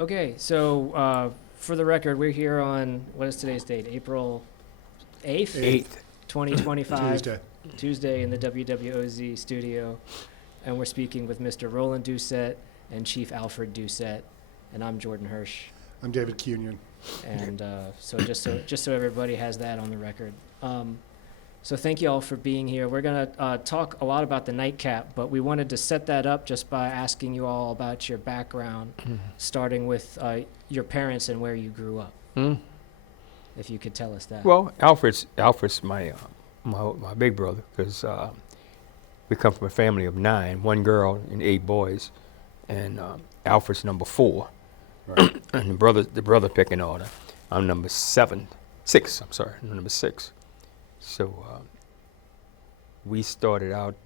Okay, so for the record, we're here on, what is today's date? April 8th? 8th. 2025. Tuesday. Tuesday in the WWOZ studio. And we're speaking with Mr. Roland Doucette and Chief Alfred Doucette. And I'm Jordan Hirsch. I'm David Kunian. And so just so everybody has that on the record. So thank you all for being here. We're going to talk a lot about the Nite Cap, but we wanted to set that up just by asking you all about your background, starting with your parents and where you grew up. If you could tell us that. Well, Alfred's my big brother, because we come from a family of 9, 1 girl and 8 boys, and Alfred's number 4. Right. And the brother picking order. I'm number 6. I'm sorry, number 6. So we started out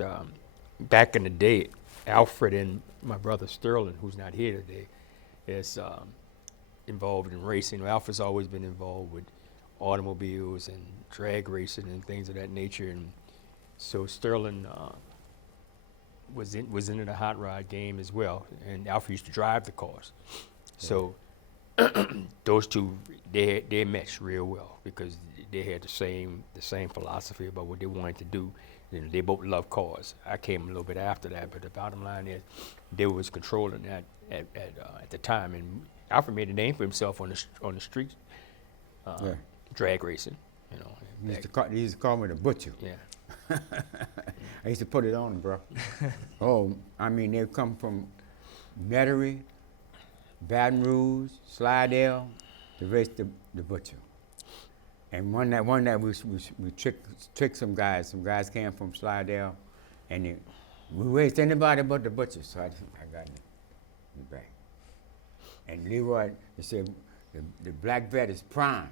back in the day. Alfred and my brother Sterling, who's not here today, is involved in racing. Alfred's always been involved with automobiles and drag racing and things of that nature. And so Sterling was into the hot rod game as well. And Alfred used to drive the cars. So those two, they meshed real well because they had the same philosophy about what they wanted to do. You know, they both loved cars. I came a little bit after that, but the bottom line is they was controlling that at the time. And Alfred made a name for himself on the street, drag racing. You know, he used to call me the butcher. Yeah. I used to put it on, bro. Oh, I mean, they come from Metairie, Baton Rouge, Slidell, to race the butcher. And one night we tricked some guys. Some guys came from Slidell, and we raced anybody but the butcher. So I got in the back. And Leroy, they said, the black vet is prime.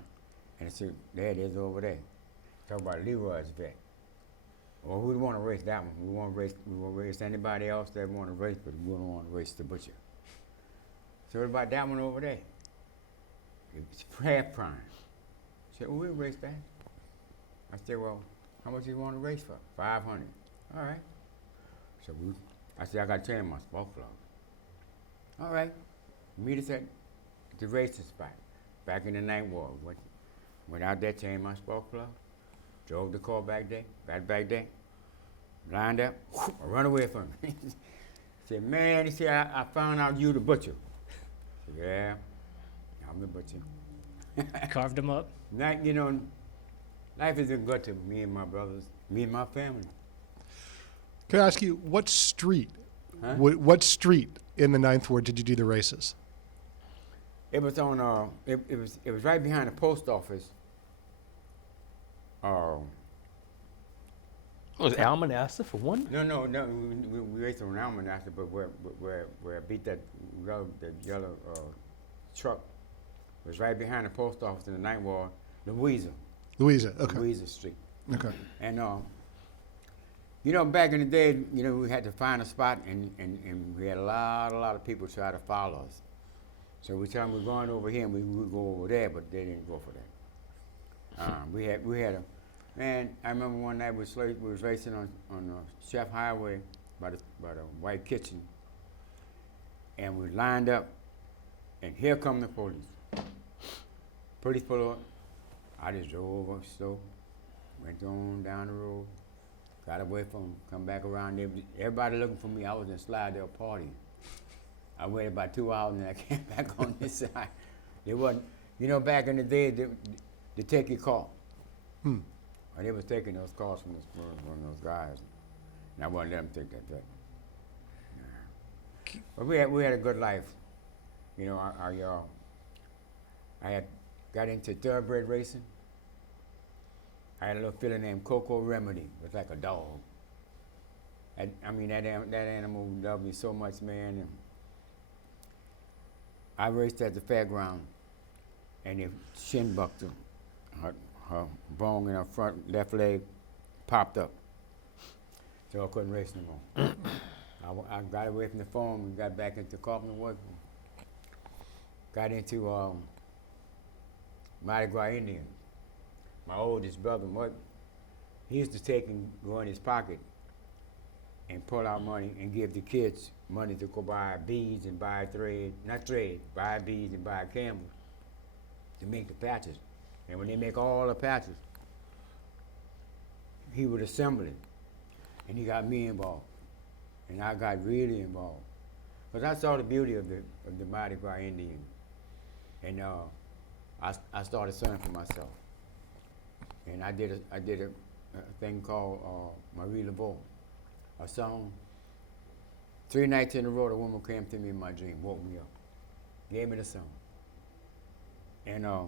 And I said, there it is over there. Talk about Leroy's vet. Well, we want to race that one. We want to race anybody else that want to race, but we don't want to race the butcher. So what about that one over there? It's half prime. I said, well, we'll race that. I said, well, how much do you want to race for? 500. All right. So I said, I got to change my spark plug. All right. Meet us at the racing spot. Back in the night war. Went out there, changed my spark plug. Drove the car back there. Lined up. Run away from me. Said, man, he said, I found out you the butcher. I said, yeah, I'm the butcher. Carved them up? You know, life isn't good to me and my brothers, me and my family. Can I ask you, what street? Huh? What street in the Ninth Ward did you do the races? It was on. It was right behind the post office. Was Almanassa for one? No. We raced on Almanassa, but where I beat that yellow truck was right behind the post office in the Ninth Ward, Louisa, okay. Louisa Street. Okay. And you know, back in the day, you know, we had to find a spot, and we had a lot of people try to follow us. So we tell them we're going over here, and we would go over there, but they didn't go for that. We had a man. I remember one night we was racing on Chef Highway by the White Kitchen, and we lined up, and here come the police. Police pulled up. I just drove over slow, went on down the road, got away from them, come back around there. Everybody looking for me. I was in Slidell partying. I waited about 2 hours and I came back on this side. It wasn't, you know, back in the day, they take your car. Or they was taking those cars from those guys. And I wouldn't let them take that back. But we had a good life. You know, I had got into thoroughbred racing. I had a little filly named Coco Remedy. It was like a dog. I mean, that animal loved me so much, man. And I raced at the fairground, and it shin bucked her. Her bone in her front left leg popped up, so I couldn't race no more. I got away from the farm and got back into carpenter work. Got into Mardi Gras Indian. My oldest brother, he used to take and go in his pocket and pull out money and give the kids money to go buy beads and buy thread, not thread, buy beads and buy camels to make the patches. And when they make all the patches, he would assemble it. And he got me involved. And I got really involved. Because I saw the beauty of the Mardi Gras Indian. And I started singing for myself. And I did a thing called Marie Laveau, a song. 3 nights in a row, the woman came to me in my dream, woke me up, gave me the song. And I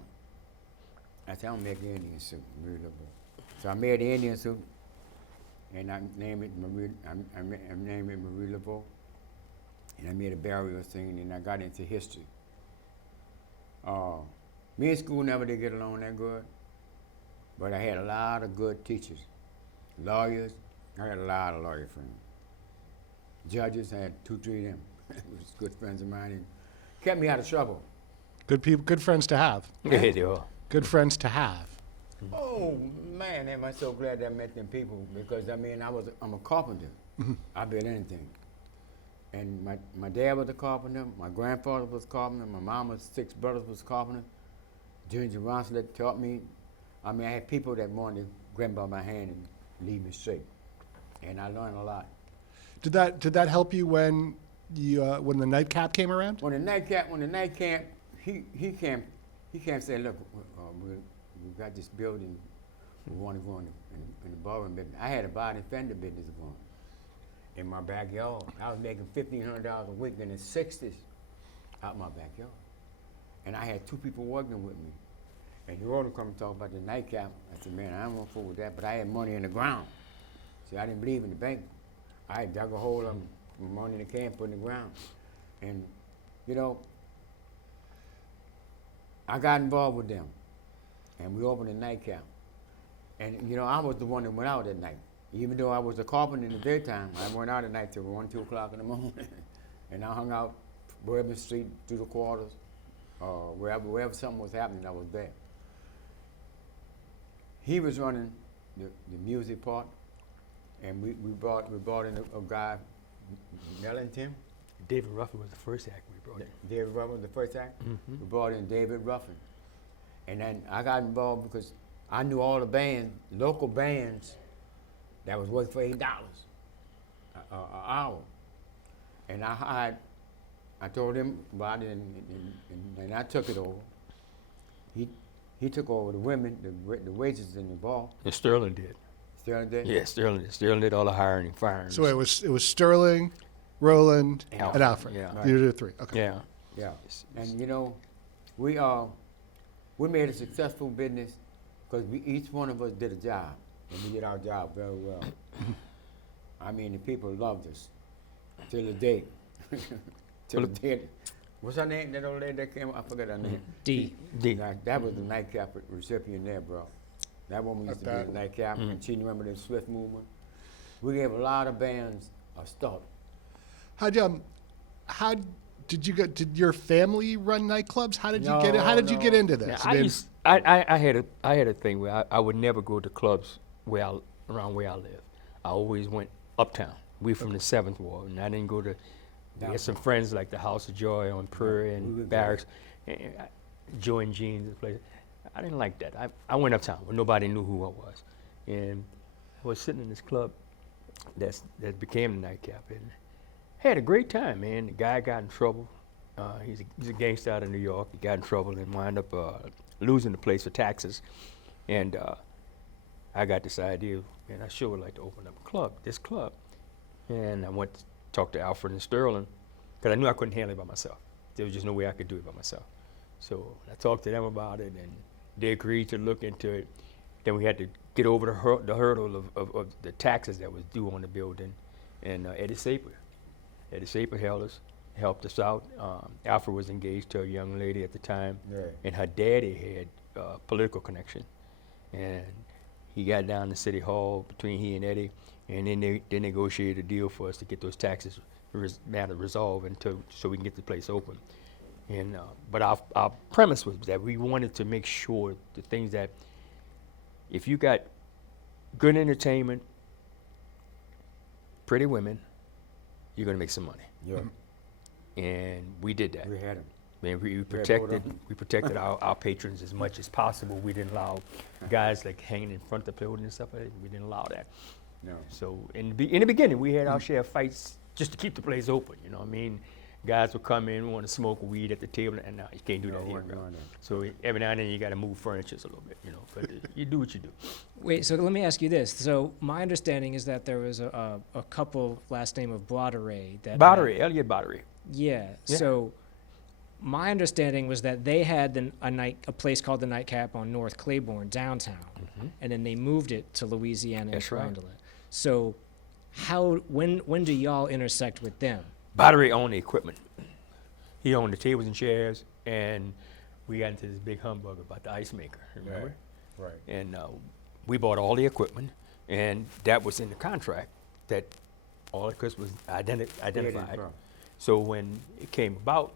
said, I'm gonna make an Indian soup, Marie Laveau. So I made the Indian soup, and I named it Marie. I named it Marie Laveau, and I made a burial scene, and I got into history. Me and school never did get along that good, but I had a lot of good teachers, lawyers. I had a lot of lawyer friends. Judges, I had 2, 3 of them. was good friends of mine, and kept me out of trouble. Good people, good friends to have. Yeah, they are. Good friends to have. Oh man, am I so glad that I met them people, because I mean I'm a carpenter. I build anything. And my dad was a carpenter, my grandfather was a carpenter, my mama's 6 brothers was carpenter. Ginger Ronslett taught me. I mean, I had people that wanted to grab by my hand and lead me straight. And I learned a lot. Did that help you when when the Nite Cap came around? When the Nite Cap, he came say, look, we got this building, we want to go in the bourbon business. I had a body and fender business going in my backyard. I was making $1,500 a week in the 60s out my backyard. And I had 2 people working with me. And he wrote to come and talk about the Nite Cap. I said, man, I don't want to fool with that, but I had money in the ground. See, I didn't believe in the bank. I dug a hole of money in the can, put in the ground. And, you know, I got involved with them. And we opened the Nite Cap. And, you know, I was the one that went out at night. Even though I was a carpenter in the daytime, I went out at night till 1, 2 o'clock in the morning. And I hung out Bourbon Street through the quarters. Wherever something was happening, I was there. He was running the music part, and we brought in a guy, Mellington. David Ruffin was the first act we brought in. David Ruffin was the first act. Mm-hmm. We brought in David Ruffin. And then I got involved because I knew all the bands, local bands, that was working for $8 an hour. And I told him about it, and I took it over. He took over the women, the waitresses in the bar. And Sterling did. Sterling did? Yeah, Sterling did all the hiring and firing. So it was Sterling, Roland, and Alfred. Yeah. You did 3. Okay. Yeah. Yeah. And you know, we made a successful business because each one of us did a job, and we did our job very well. I mean, the people loved us till the day. Till the day. What's her name? That old lady that came? I forgot her name. D. That was the Nite Cap recipient there, bro. That woman used to be the Nite Cap, and she remember the Swift movement. We gave a lot of bands a start. How did you get? Did your family run nightclubs? How did you get? No, How did you get into Now, this? I had a thing where I would never go to clubs around where I live. I always went uptown. We from the 7th Ward, and I didn't go to. We had some friends like the House of Joy on Prairie and Barracks, and Joy and Jeans and place. I didn't like that. I went uptown where nobody knew who I was, and I was sitting in this club that became the Nite Cap, and had a great time, man. The guy got in trouble. He's a gangster out of New York. He got in trouble and wound up losing the place for taxes, and I got this idea, and I sure would like to open up this club, and I went to talk to Alfred and Sterling, because I knew I couldn't handle it by myself. There was just no way I could do it by myself. So I talked to them about it, and they agreed to look into it. Then we had to get over the hurdle of the taxes that was due on the building, and Eddie Saper helped us out. Alfred was engaged to a young lady at the time, and her daddy had a political connection, and he got down to City Hall between he and Eddie, and then they negotiated a deal for us to get those taxes matter resolved so we can get the place open. And but our premise was that we wanted to make sure the things that if you got good entertainment, pretty women, you're gonna make some money. Yeah. And we did that. We had them. Man, we hold protected on. we protected our patrons as much as possible. We didn't allow guys like hanging in front of the building and stuff like that. We didn't allow that. No. So in the beginning, we had our share of fights just to keep the place open. You know what I mean? Guys would come in, want to smoke weed at the table, and now you can't do No, that here, wasn't bro. doing that. So every now and then you got to move furniture a little bit, you know. But you do what you do. Wait, so let me ask you this. So my understanding is that there was a couple last name of Broderay that Battery, Elliot Battery. Yeah. Yeah. So my understanding was that they had a place called the Nite Cap on North Claiborne downtown, and then they moved it to Louisiana That's and right. Carondelet. So when do y'all intersect with them? Battery owned the equipment. He owned the tables and chairs, and we got into this big humbug about the ice maker, remember? Right. And we bought all the equipment, and that was in the contract that all the was identified. bro. So when it came about,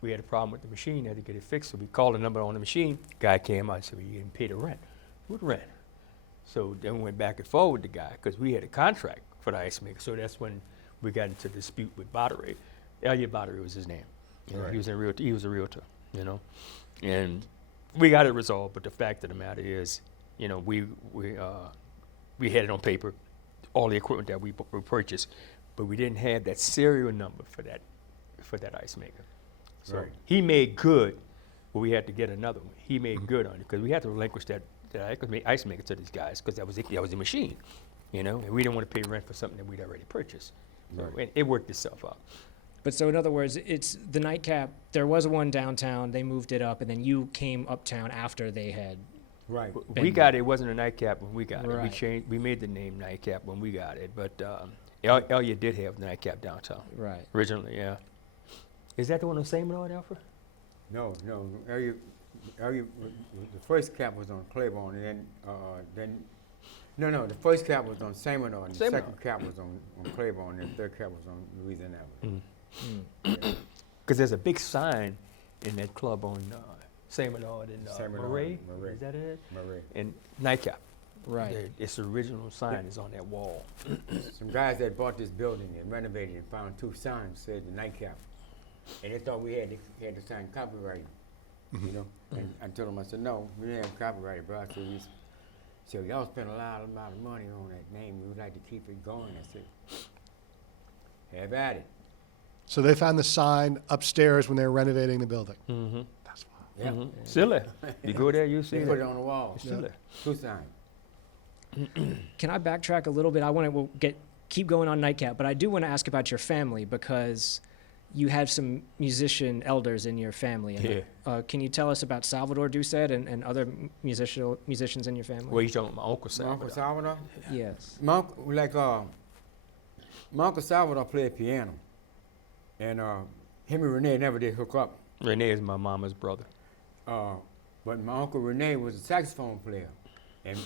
we had a problem with the machine, had to get it fixed. So we called the number on the machine. Guy came out and said, well, you didn't pay the rent. What rent? So then we went back and forth with the guy because we had a contract for the ice maker. So that's when we got into dispute with Battery. Elliot Battery was his name. You know, Right. he was a realtor, you know. And we got it resolved, but the fact of the matter is, you know, we had it on paper, all the equipment that we purchased, but we didn't have that serial number for that ice maker. So Right. he made good, but we had to get another one. He made good on it because we had to relinquish that ice maker to these guys because that was the machine, you know, and we didn't want to pay rent for something that we'd already purchased. So Right. it worked itself out. But so in other words, it's the Nite Cap. There was one downtown. They moved it up, and then you came uptown after they had. Right. We got it. It wasn't a Nite Cap when we got it. We Right. changed. We made the name Nite Cap when we got it, but Elliot did have the Nite Cap downtown Right. originally. Yeah. Is that the one on Salmon, Alfred? No. The first cap was on Claiborne, and the first cap was on Salmon, and the Salmon. second cap was on Claiborne, and the third cap was on Louisiana Avenue. Because there's a big sign in that club on Salmon and Salmon Murray. Murray. Is that it? Marie. And Nite Cap. Right. Its original sign is on that wall. Some guys that bought this building and renovated and found two signs said the Nite Cap, and they thought we had the sign copyrighted, you know. And I told them, I said, no, we didn't have copyrighted, bro. I said, y'all spent a lot of money on that name. We would like to keep it going. I said, have at it. So they found the sign upstairs when they were renovating the building. Mm-hmm. That's wild. Yeah. Mm-hmm. Still there. You go there, you see They it. put it on the wall. It's still Yeah. there. Two signs. Can I backtrack a little bit? I want to keep going on Nite Cap, but I do want to ask about your family because you have some musician elders in your family. And, can you tell us about Salvador Doucette and other musicians in your family? Well, you talking about my Uncle My Uncle Salvador. Salvador? Yes. My Uncle Salvador played piano. And him and Renee never did hook up. Renee is my mama's brother. But my Uncle Renee was a saxophone player. And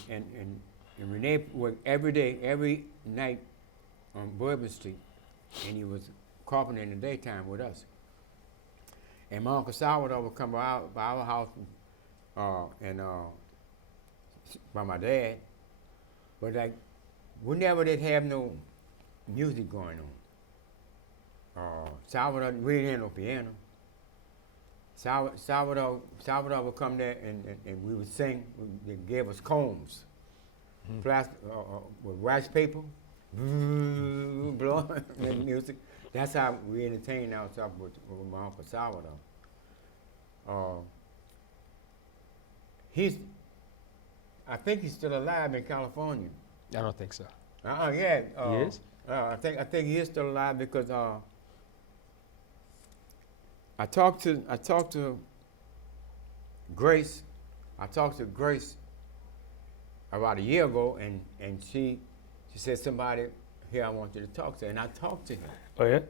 Renee worked every night on Bourbon Street. And he was carpenter in the daytime with us. And my Uncle Salvador would come by our house by my dad. But like, we never did have no music going on. Salvador, we didn't have no piano. Salvador would come there and we would sing. They gave us combs, plastic with wax paper, blowing make music. That's how we entertained ourselves with my Uncle Salvador. I think he's still alive in California. I don't think so. Yeah. He is? I think he is still alive because I talked to Grace. I talked to Grace about a year ago, and she said, somebody here I want you to talk to, and I talked to him. Oh, yeah?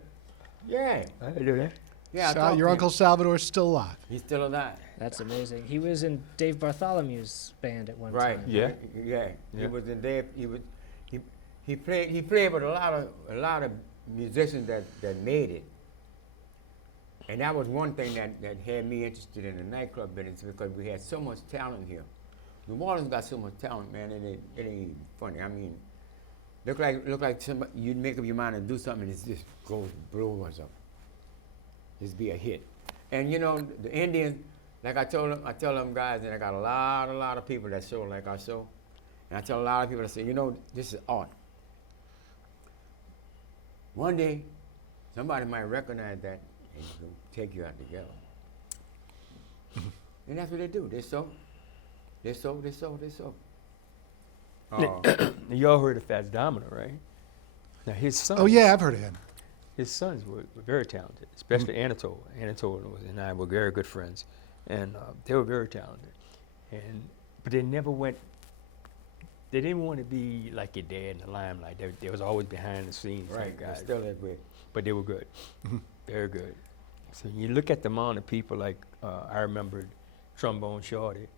Yeah. I do that. Yeah. I So talked your to Uncle him. Salvador's still alive. He's still alive. That's amazing. He was in Dave Bartholomew's band at one Right. time. Yeah. Yeah. He Yeah. was in there. He played with a lot of musicians that made it. And that was one thing that had me interested in the nightclub business because we had so much talent here. New Orleans got so much talent, man, and it ain't even funny. I mean, Look like somebody, you'd make up your mind to do something and it just goes blows up. Just be a hit. And you know, the Indian, like I tell them guys, and I got a lot of people that show like our show. And I tell a lot of people, I say, you know, this is art. One day, somebody might recognize that and take you out together. And that's what they do. They sew. You all heard of Fats Domino, right? Now his son. Oh yeah, I've heard of him. His sons were very talented, especially Anatole. Anatole and I were very good friends, and they were very talented. But they never went. They didn't want to be like your dad in the limelight. They was always behind the scenes Right, type guys. still that way. But they were good, very good. So you look at the amount of people like I remembered Trombone Shorty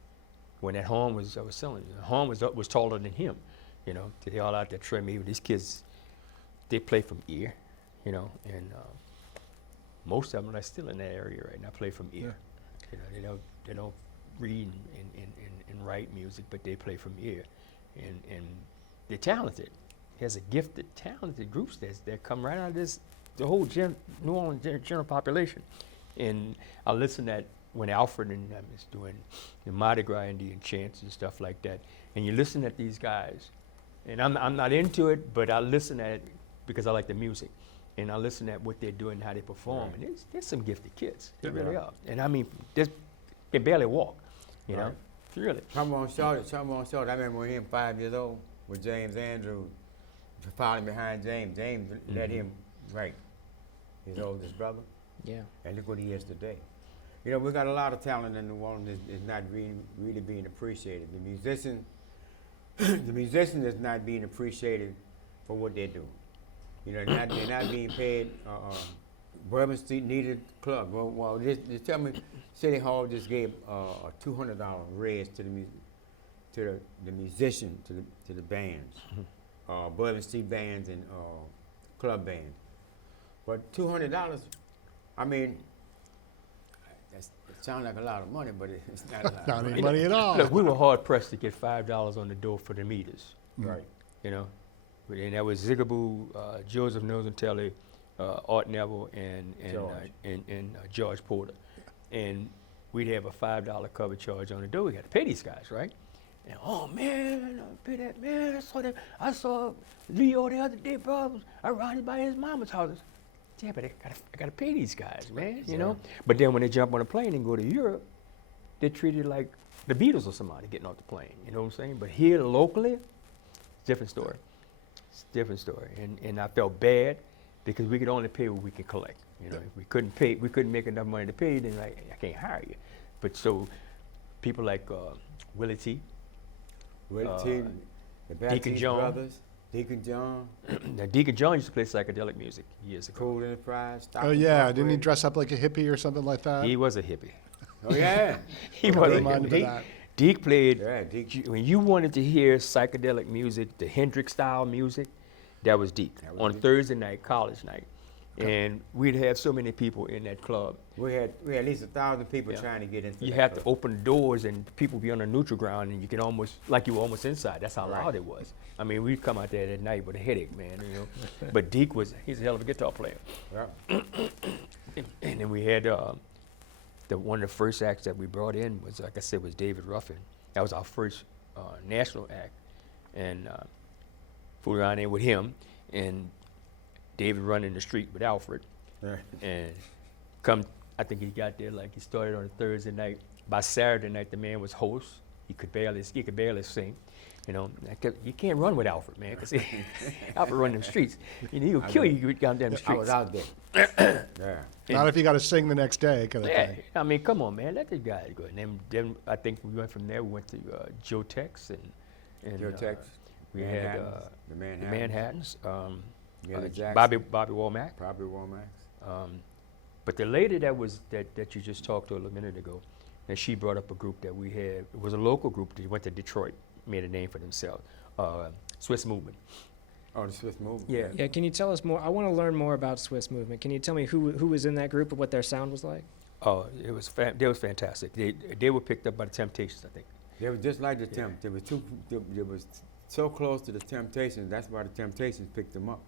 when that horn was. I was telling you, the horn was taller than him. You know, they all out there trimming. These kids, they play from ear. You know, and most of them are still in that area right now. Play from ear. You know, they don't read and write music, but they play from ear, and they're talented. There's a gifted, talented groups that come right out of the whole New Orleans general population. And I listen at when Alfred and them is doing the Mardi Gras Indian chants and stuff like that, and you listen at these guys, and I'm not into it, but I listen at it because I like the music. And I listen at what they're doing, how they perform, and there's some gifted kids. They really are. And I mean, they can barely walk, you know, really. Trombone Shorty. I remember when he was 5 years old with James Andrews, following behind James. James let him write, his oldest brother. Yeah. And look what he is today. You know, we got a lot of talent in New Orleans is not really being appreciated. The musician is not being appreciated for what they're doing. You know, they're not being paid. Bourbon Street needed club. Well, they tell me City Hall just gave a $200 raise to the musician, to the bands, Bourbon Street bands and club bands. But $200, I mean, it sounds like a lot of money, but it's not a lot. Not of any money. money at all. Look, we were hard pressed to get $5 on the door for the meters. Right. You know, and that was Zigaboo, Joseph Nosentelli, Art Neville, and George Porter. And we'd have a $5 cover charge on the door. We had to pay these guys, right? And oh man, I pay that man. I saw Leo the other day, bro. I ran by his mama's house. Yeah, but I gotta pay these guys, man. You know. But then when they jump on a plane and go to Europe, they're treated like the Beatles or somebody getting off the plane. You know what I'm saying? But here locally, it's a different story. It's a different story. And I felt bad because we could only pay what we could collect. You know, if we couldn't make enough money to pay, then I can't hire you. But so people like Willie Tee, Willie Tee, the Deacon John. Brothers, Deacon John, Now Deacon John used to play psychedelic music years ago. Cool Enterprise. Oh yeah, didn't he dress up like a hippie or something like that? He was a hippie. Oh yeah. He was a Remind me hippie. of that. Deke played, Yeah, Deke. when you wanted to hear psychedelic music, the Hendrix style music, that was Deke. That was On Deke. Thursday night, college night. And we'd have so many people in that club. We had at least 1,000 people Yeah. trying to get into You that have to club. open doors and people be on the neutral ground and you can almost, like you were almost inside. That's how Right. loud it was. I mean, we'd come out there that night with a headache, man, you know. But Deke he's a hell of a guitar player. Yeah. And then we had one of the first acts that we brought in was, like I said, was David Ruffin. That was our first national act. And fooled around there with him and David running the street with Alfred. Right. And I think he got there like he started on a Thursday night. By Saturday night, the man was hoarse. He could barely sing. You know, you can't run with Alfred, man, because Alfred run them streets. You know, he'll kill you down the I streets. was out there. Yeah. Not if you got to sing the next day, kind of Yeah, thing. I mean, come on, man, let this guy go. And then I think we went from there. We went to Joe Tex and Joe Tex, we had Manhattans, the the Manhattans. Manhattans, Millie Jackson. Bobby Womack. Probably Womack. But the lady that you just talked to a little minute ago, and she brought up a group that we had. It was a local group that went to Detroit, made a name for themselves. Swiss Movement. Oh, the Swiss Movement. Yeah. Yeah, can you tell us more? I want to learn more about Swiss Movement. Can you tell me who was in that group and what their sound was like? Oh, it was fantastic. They were picked up by the Temptations, I think. They were just like the Temp. There was so close to the Temptations. That's why the Temptations picked them up.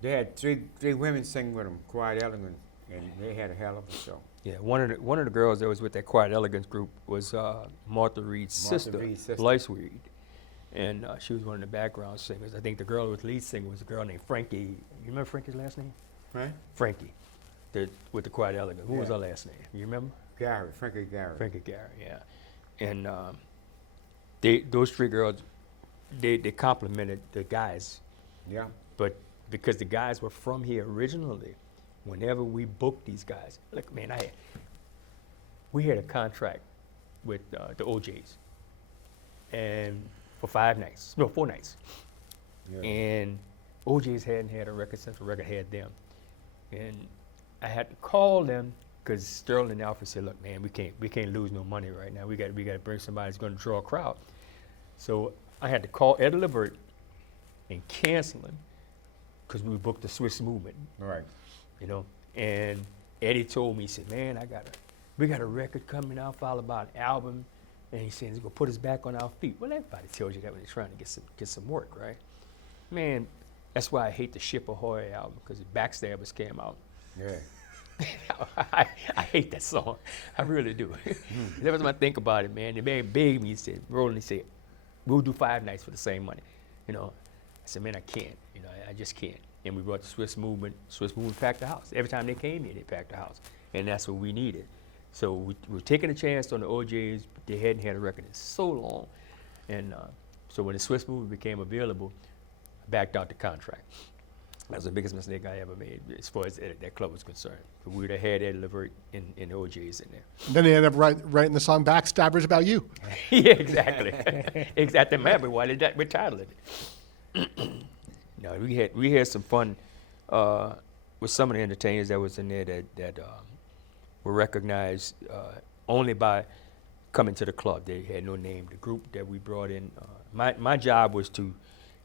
They had three women sing with them, Quiet Elegance, and they had a hell of a show. Yeah, one of the girls that was with that Quiet Elegance group was Martha Reed's sister, Lois Reed, and she was one of the background singers. I think the girl with lead singer was a girl named Frankie. You remember Frankie's last name? Right? Frankie, with the Quiet Elegance. What was her last name? You remember? Gary, Frankie Gary. Frankie Gary, yeah. And those three girls, they complimented the guys, Yeah. but because the guys were from here originally, whenever we booked these guys, look, man, we had a contract with the OJs, and for 4 nights, Yeah. and OJs hadn't had a record since the record had them, and I had to call them because Sterling and Alfred said, "Look, man, we can't lose no money right now. We got to bring somebody that's going to draw a crowd." So I had to call Eddie Levert and cancel him because we booked the Swiss Movement. Right. You know, and Eddie told me, he said, "Man, we got a record coming out, followed by an album," and he said, "He's gonna put us back on our feet." Well, everybody tells you that when they're trying to get some work, right? Man, that's why I hate the Ship Ahoy album, because the Backstabbers came out. Yeah. I hate that song. I really do. Every time I think about it, man, the man begged me, he said, "Roland," he said, "we'll do 5 nights for the same money." You know, I said, "Man, I can't. You know, I just can't." And we brought the Swiss Movement. Swiss Movement packed the house. Every time they came here, they packed the house. And that's what we needed. So we were taking a chance on the OJs, but they hadn't had a record in so long. And so when the Swiss Movement became available, I backed out the contract. That was the biggest mistake I ever made as far as that club was concerned. We would have had Eddie Levert and the OJs in there. And then they ended up writing the song Backstabbers about you. Yeah, exactly. Exactly. Maybe why they retitled it. No, we had some fun with some of the entertainers that was in there that were recognized only by coming to the club. They had no name. The group that we brought in, my job was to,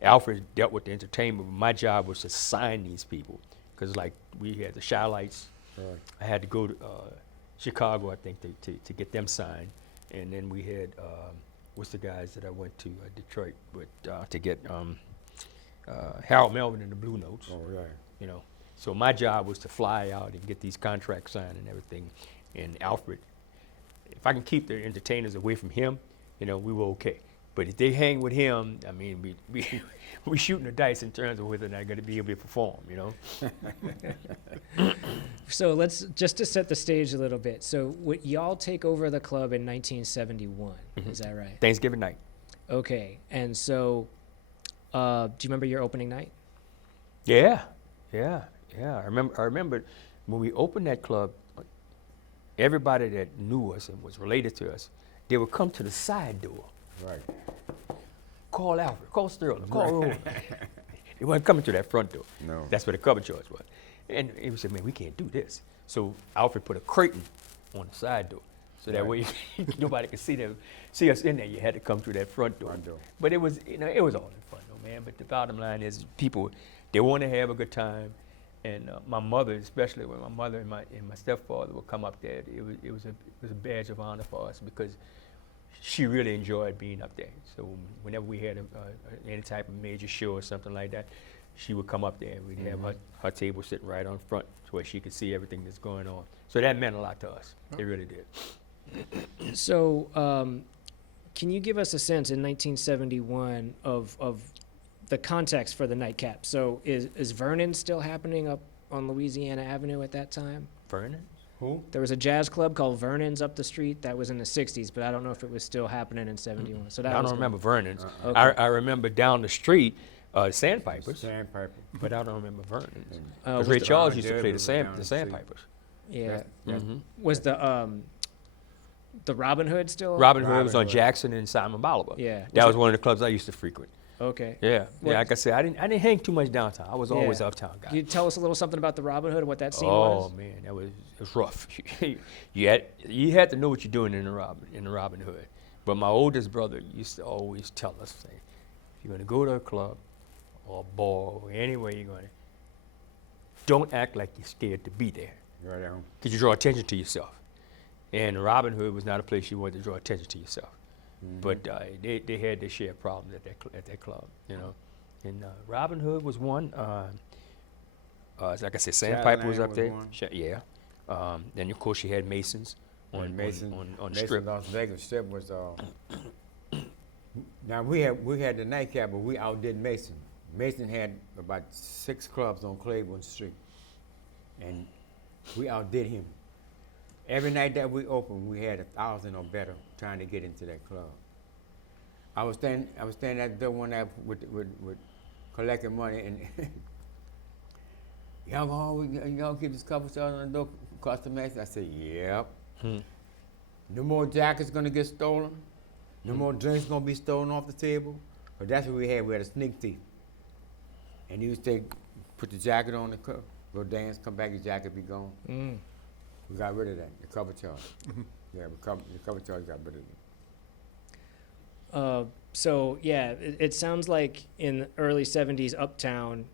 Alfred dealt with the entertainment, but my job was to sign these people. Because like we had the Shy Lights. Right. I had to go to Chicago, I think, to get them signed. And then we had, what's the guys that I went to Detroit with to get Harold Melvin and the Blue Notes. Oh, right. You know, so my job was to fly out and get these contracts signed and everything. And Alfred, if I can keep the entertainers away from him, you know, we were okay. But if they hang with him, I mean, we shooting the dice in terms of whether they're going to be able to perform, you know. So let's, just to set the stage a little bit. So y'all take over the club in 1971, is that right? Thanksgiving night. Okay, and so do you remember your opening night? Yeah. I remember when we opened that club, everybody that knew us and was related to us, they would come to the side door. Right. Call Alfred, call Sterling, call Roland. They weren't coming to that front door. No. That's where the cover charge was. And he said, "Man, we can't do this." So Alfred put a curtain on the side door, so that way nobody could see us in there. You had to come through that front door. But it was, you know, it was all in fun, though, man. But the bottom line is, people, they want to have a good time. And my mother, especially when my mother and my stepfather would come up there, it was a badge of honor for us because she really enjoyed being up there. So whenever we had any type of major show or something like that, she would come up there and we'd have her table sitting right on front to where she could see everything that's going on. So that meant a lot to us. It really did. So can you give us a sense in 1971 of the context for the Nite Cap? So is Vernon still happening up on Louisiana Avenue at that time? Vernon? Who? There was a jazz club called Vernon's up the street that was in the 60s, but I don't know if it was still happening in 71. So that I was don't remember Vernon's. Okay. I remember down the street, Sandpipers, Sandpiper. but I don't remember Vernon's. was Ray the- Charles used to David play the was down the street. Sandpipers. Yeah. Mhm. Was the Robin Hood still? Robin Hood was Robin on Hood. Jackson and Simon Bolivar. Yeah. That was one of the clubs I used to frequent. Okay. Yeah. What- Yeah, like I said, I didn't hang too much downtown. I was always Yeah. uptown guy. Can you tell us a little something about the Robin Hood and what that scene Oh was? man, it was rough. you had to know what you're doing in the Robin Hood. But my oldest brother used to always tell us, say, if you're gonna go to a club or a bar or anywhere you're going, don't act like you're scared to be there, Right on. because you draw attention to yourself. And Robin Hood was not a place you wanted to draw attention to yourself. But they had their share of problems at that club, you know. And Robin Hood was one. Like I said, Sandpiper was up there. one. Yeah. Then of course you had Masons on Mason, on Mason Strip. Las Vegas Strip was. Now we had the Nite Cap, but we outdid Mason. Mason had about 6 clubs on Claiborne Street, and we outdid him. Every night that we opened, we had 1,000 or better trying to get into that club. I was standing at the door one night with collecting money, and y'all keep this couple stars on the door across the Mason. I said, yep. No more jackets gonna get stolen. No more drinks gonna be stolen off the table. But that's what we had. We had a sneak thief. And he used to put the jacket on the cup, go dance, come back, your jacket be gone. We got rid of that, the cover charge. Yeah, the cover charge got rid of it. So yeah, it sounds like in the early '70s, Uptown,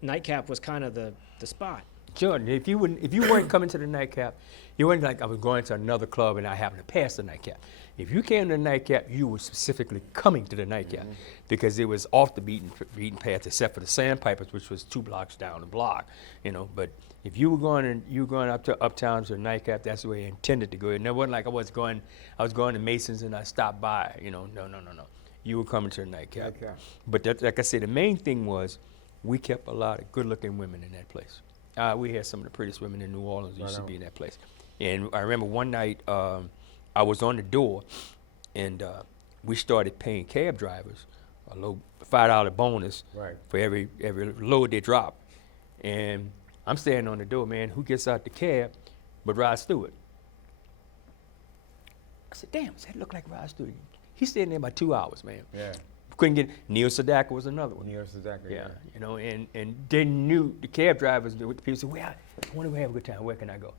Nite Cap was kind of the spot. Jordan, if you weren't coming to the Nite Cap, you weren't like I was going to another club and I happened to pass the Nite Cap. If you came to the Nite Cap, you were specifically coming to the Nite Cap because it was off the beaten path, except for the Sandpipers, which was 2 blocks down the block, you know. But if you were going up to Uptown to the Nite Cap, that's the way I intended to go. And it wasn't like I was going to Mason's and I stopped by, you know. No. You were coming to the Nite Cap. Nite Cap. But that, like I said, the main thing was we kept a lot of good-looking women in that place. We had some of the prettiest women in New Orleans used to be in that place. And I remember one night I was on the door, and we started paying cab drivers a low $5 bonus for every load they drop. And I'm standing on the door, man. Who gets out the cab but Rod Stewart? I said, damn, does that look like Rod Stewart? He's staying there about 2 hours, man. Yeah. Couldn't get Neil Sedaka was another one. Neil Sedaka, Yeah, you know, and they knew the cab drivers. The people said, "Well, I want to have a good time. Where can I go?"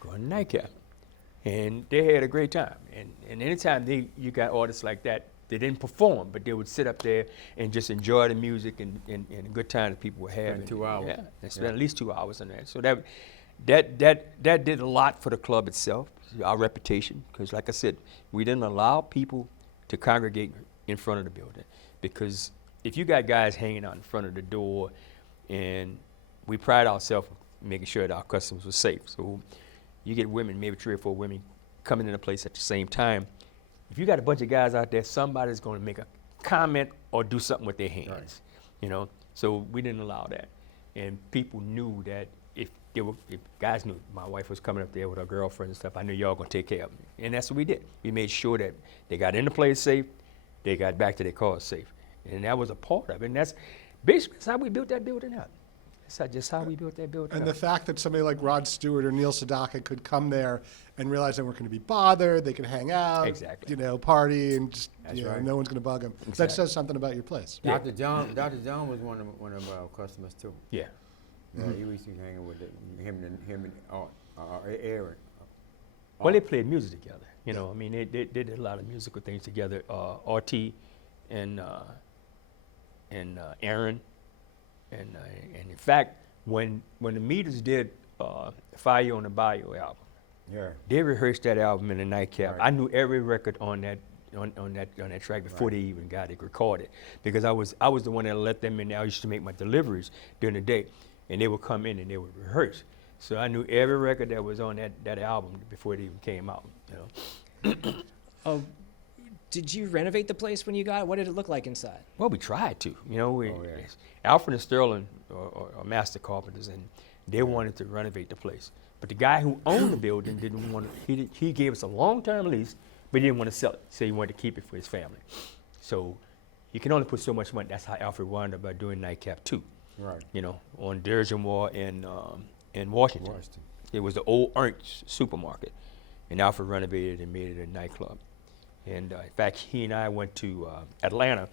Go to the Nite Cap, and they had a great time. And anytime you got artists like that, they didn't perform, but they would sit up there and just enjoy the music and a good time that people were having. 2 hours. Yeah, they spent at least 2 hours on that. So that did a lot for the club itself, our reputation, because like I said, we didn't allow people to congregate in front of the building, because if you got guys hanging out in front of the door, and we pride ourselves in making sure that our customers were safe. So you get women, maybe 3 or 4 women coming in a place at the same time. If you got a bunch of guys out there, somebody's going to make a comment or do something with their hands, you know. So we didn't allow that, and people knew that if guys knew my wife was coming up there with her girlfriend and stuff, I knew y'all gonna take care of me, and that's what we did. We made sure that they got in the place safe, they got back to their cars safe, and that was a part of it. And that's basically how we built that building up. That's just how we built that building And up. the fact that somebody like Rod Stewart or Neil Sedaka could come there and realize they weren't going to be bothered, they could hang out, Exactly. party, and just, That's right. no one's going to bug them. That Exactly. says something about your place. Yeah. Dr. John was one of our customers too. Yeah. Yeah, he used to hang with him and Aaron. Well, they played music together. You know, I mean, they did a lot of musical things together. RT and Aaron, and in fact, when the Meters did Fire on the Bayou album, they rehearsed that album in the Nite Cap. Right. I knew every record on that track before they even got it recorded, because I was the one that let them in there. I used to make my deliveries during the day, and they would come in and they would rehearse. So I knew every record that was on that album before it even came out. You know. Did you renovate the place when you got it? What did it look like inside? Well, we tried to. You know, yeah. Alfred and Sterling are master carpenters, and they wanted to renovate the place. But the guy who owned the building didn't want to. He gave us a long-term lease, but he didn't want to sell it. So he wanted to keep it for his family. So you can only put so much money. That's how Alfred wound up by doing Nite Cap 2. Right. You know, on Dorgenois and Washington. It was the old Ernst supermarket, and Alfred renovated it and made it a nightclub. And in fact, he and I went to Atlanta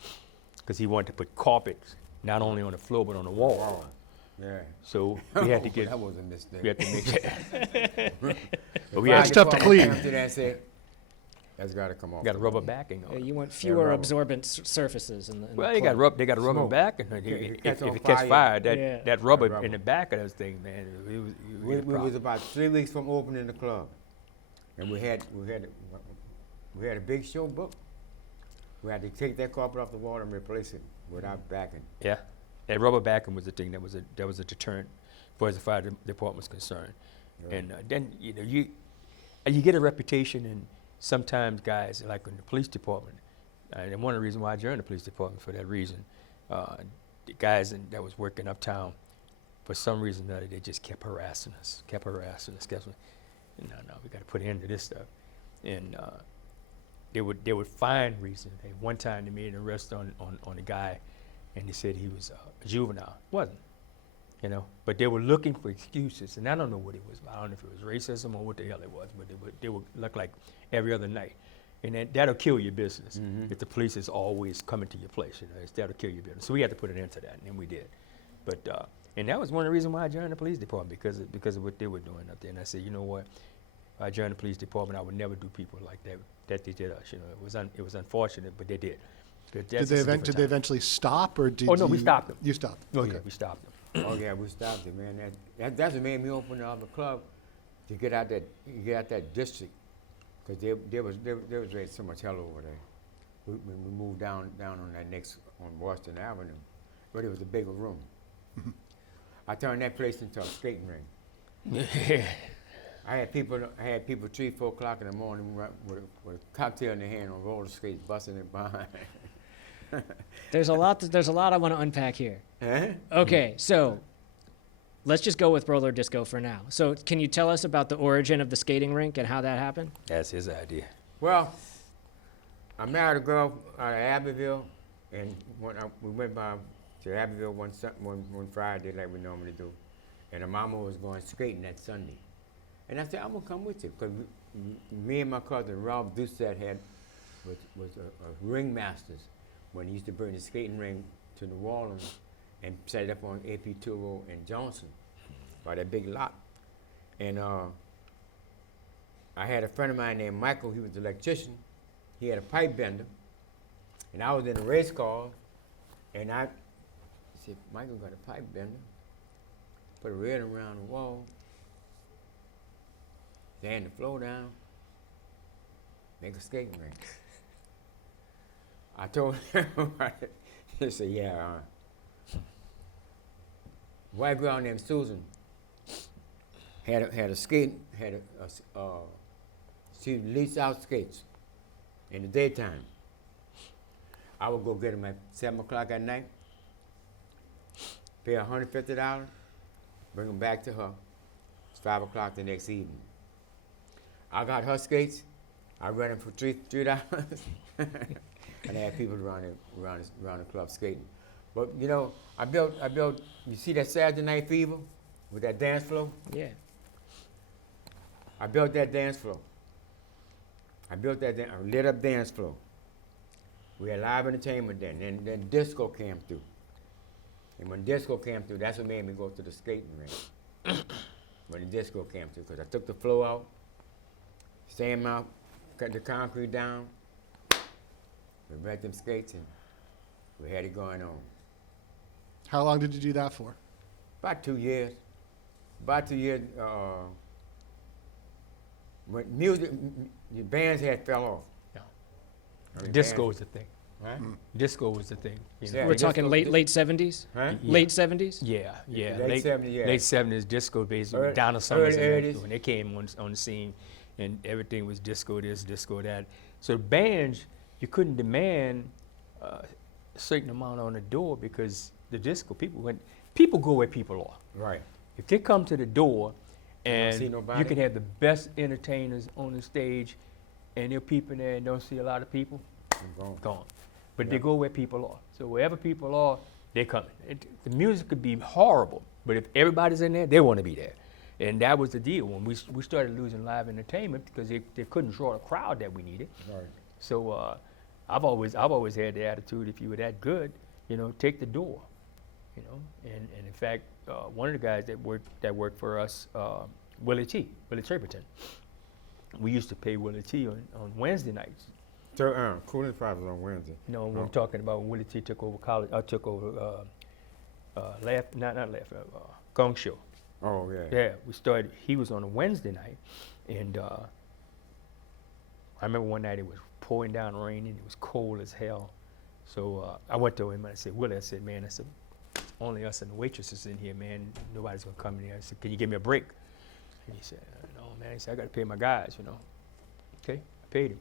because he wanted to put carpets not only on the floor but on the wall. Wow. Yeah. So we had to get. That was a mistake. We had to make that. But we had to- tough to clean. That's got to come off. got a rubber backing on it. You want fewer rubber. absorbent surfaces in the Well, they got club. they got a rubber Smoke. back, and It if catch on it catch fire. fire, Yeah. that rubber Rubber. in the back of those things, man, it was We was about 3 weeks from opening the club, and we had We had a big show book. We had to take that carpet off the wall and replace it without backing. Yeah, that rubber backing was the thing that was a deterrent for as the fire department was concerned. Yeah. And then you get a reputation, and sometimes guys like in the police department, and one of the reasons why I joined the police department for that reason, the guys that was working uptown, for some reason or other, they just kept harassing us. No, we got to put an end to this stuff. And they would find reasons. One time they made an arrest on a guy, and they said he was a juvenile. Wasn't, But they were looking for excuses, and I don't know what it was. I don't know if it was racism or what the hell it was, but they would look like every other night. And that'll kill your business if the police is always coming to your place. That'll kill your business. So we had to put an end to that, and we did. But and that was one of the reasons why I joined the police department, because of what they were doing up there. And I said, you know what? If I joined the police department, I would never do people like that they did us. It was unfortunate, but they did. Did they eventually stop, or did Oh no, we stopped them. You stopped. Oh Okay. yeah, we stopped them. Oh yeah, we stopped it, man. That's what made me open the other club, to get out that district, because there was so much hell over there. We moved down on Washington Avenue, but it was a bigger room. I turned that place into a skating rink. I had people 3, 4 o'clock in the morning with a cocktail in their hand on roller skates, busting it behind. There's a lot I want to unpack here. Huh? Okay, so let's just go with roller disco for now. So can you tell us about the origin of the skating rink and how that happened? That's his idea. Well, I married a girl out of Abbeville, and we went by to Abbeville one Friday like we normally do, and her mama was going skating that Sunday. And I said, I'm going to come with you, because me and my cousin, Rob Doucette, was a ringmasters when he used to bring the skating ring to New Orleans and set it up on AP Turo and Johnson by that big lot. And I had a friend of mine named Michael. He was an electrician. He had a pipe bender. And I was in a race car, and I said, Michael got a pipe bender, put a red around the wall, sand the floor down, make a skating rink. I told him about it. He said, yeah. White girl named Susan had a she leased out skates in the daytime. I would go get them at 7 o'clock at night, pay $150, bring them back to her. It's 5 o'clock the next evening. I got her skates. I rent them for $3, and I had people around the club skating. But I built. You see that Saturday Night Fever with that dance floor? Yeah. I built that dance floor. I lit up dance floor. We had live entertainment then. And then disco came through. And when disco came through, that's what made me go to the skating rink. When the disco came through, because I took the floor out, sand out, cut the concrete down. We rent them skates, and we had it going on. How long did you do that for? About 2 years. When the bands had fell off. Yeah. I mean, Disco bands- was the thing. Huh? Disco was the thing. Yeah. We're talking disco- late 70s? Huh? Yeah. Late 70s? Yeah. Late 70s, yeah. Late 70s, disco basically. Early- Donna Summers early and them, 80s. when they came on the scene, and everything was disco this, disco that. So the bands, you couldn't demand a certain amount on the door, because the disco people go where people are. Right. If they come to the door don't see and nobody? you can have the best entertainers on the stage, and they're peeping there and don't see a lot of people, I'm gone. gone. But Yeah. they go where people are. So wherever people are, they're coming. The music could be horrible, but if everybody's in there, they want to be there. And that was the deal when we started losing live entertainment, because they couldn't draw the crowd that we needed. Right. So I've always had the attitude, if you were that good, take the door. And in fact, one of the guys that worked for us, Willie Tee, Willie Turpington, we used to pay Willie Tee on Wednesday nights. Cooling Five was on Wednesday. We're talking about when Willie Tee took over college. I took over Gong Show. Oh, yeah. Yeah, we started. He was on a Wednesday night, and I remember one night it was pouring down raining. It was cold as hell. So I went to him and I said, Willie, I said, man, I said, only us and the waitresses in here, man. Nobody's gonna come in here. I said, can you give me a break? And he said, no, man. He said, I gotta pay my guys, you know. Okay, I paid him.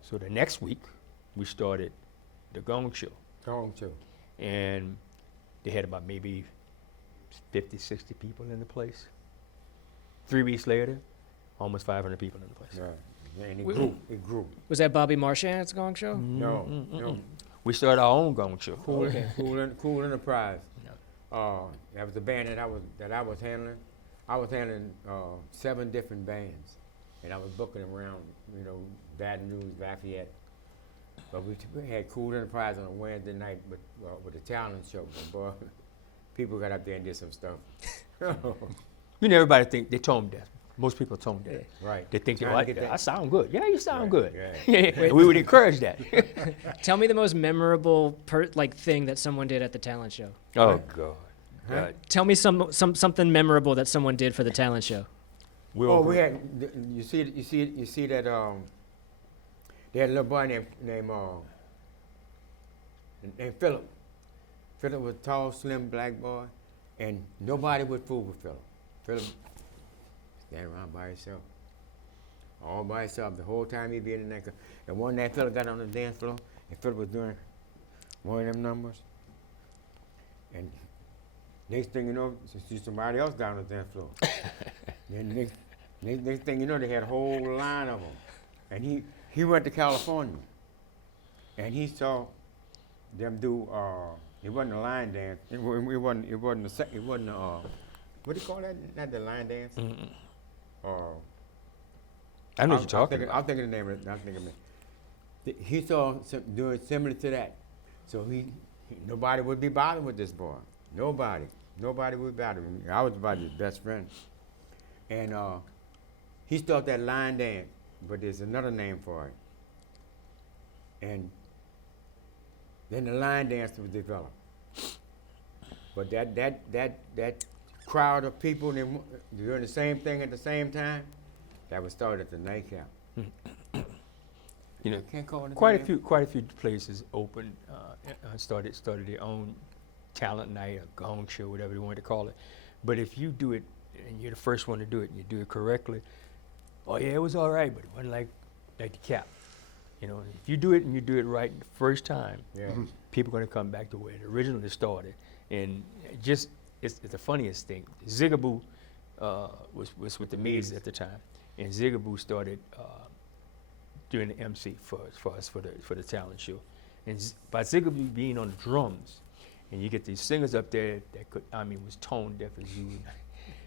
So the next week, we started the gong show. Gong show. And they had about maybe 50, 60 people in the place. 3 weeks later, almost 500 people in the place. Right. And it grew. It grew. Was that Bobby Marchand's gong show? No, no. We started our own gong show. Cool Enterprise. Yeah. That was the band that I was handling. I was handling 7 different bands, and I was booking them around, you know, Baton Rouge, Lafayette. But we had Cool Enterprise on a Wednesday night with a talent show. But boy, people got up there and did some stuff. You know, everybody think they're tone deaf. Most people are tone deaf. Right. They think they Trying to like get that. that- I sound good. Yeah, you sound Right, good. right. And we would encourage that. Tell me the most memorable thing that someone did at the talent show. Oh God. Huh? Tell me something memorable that someone did for the talent show. We had you see that they had a little boy named Philip. Philip was a tall, slim black boy, and nobody would fool with Philip. Philip standing around by himself, all by himself the whole time he'd be in the neck. And one night Philip got on the dance floor, and Philip was doing one of them numbers, and next thing you know, see somebody else down on the dance floor. Then next thing you know, they had a whole line of them. And he went to California, and he saw them do. It wasn't a line dance. It wasn't what do you call that? Not the line dance. I know what you're talking about. I'll think of the name of it. I'll think of it. He saw doing similar to that. So nobody would be bothered with this boy. Nobody would bother him. I was about his best friend. And he started that line dance, but there's another name for it. And then the line dance was developed. But that crowd of people doing the same thing at the same time, that was started at the Nite Cap. You know, Can't call it quite a few places opened, started their own talent night, or gong show, whatever you want to call it. But if you do it, and you're the first one to do it, and you do it correctly, oh yeah, it was all right, but it wasn't like the Cap. You know, if you do it and you do it right the first time, Yeah. people are going to come back to where it originally started. And it's the funniest thing. Zigaboo was with the Mays at the time, and Zigaboo started doing the MC for us for the talent show. And by Zigaboo being on the drums, and you get these singers up there that was tone deaf as you.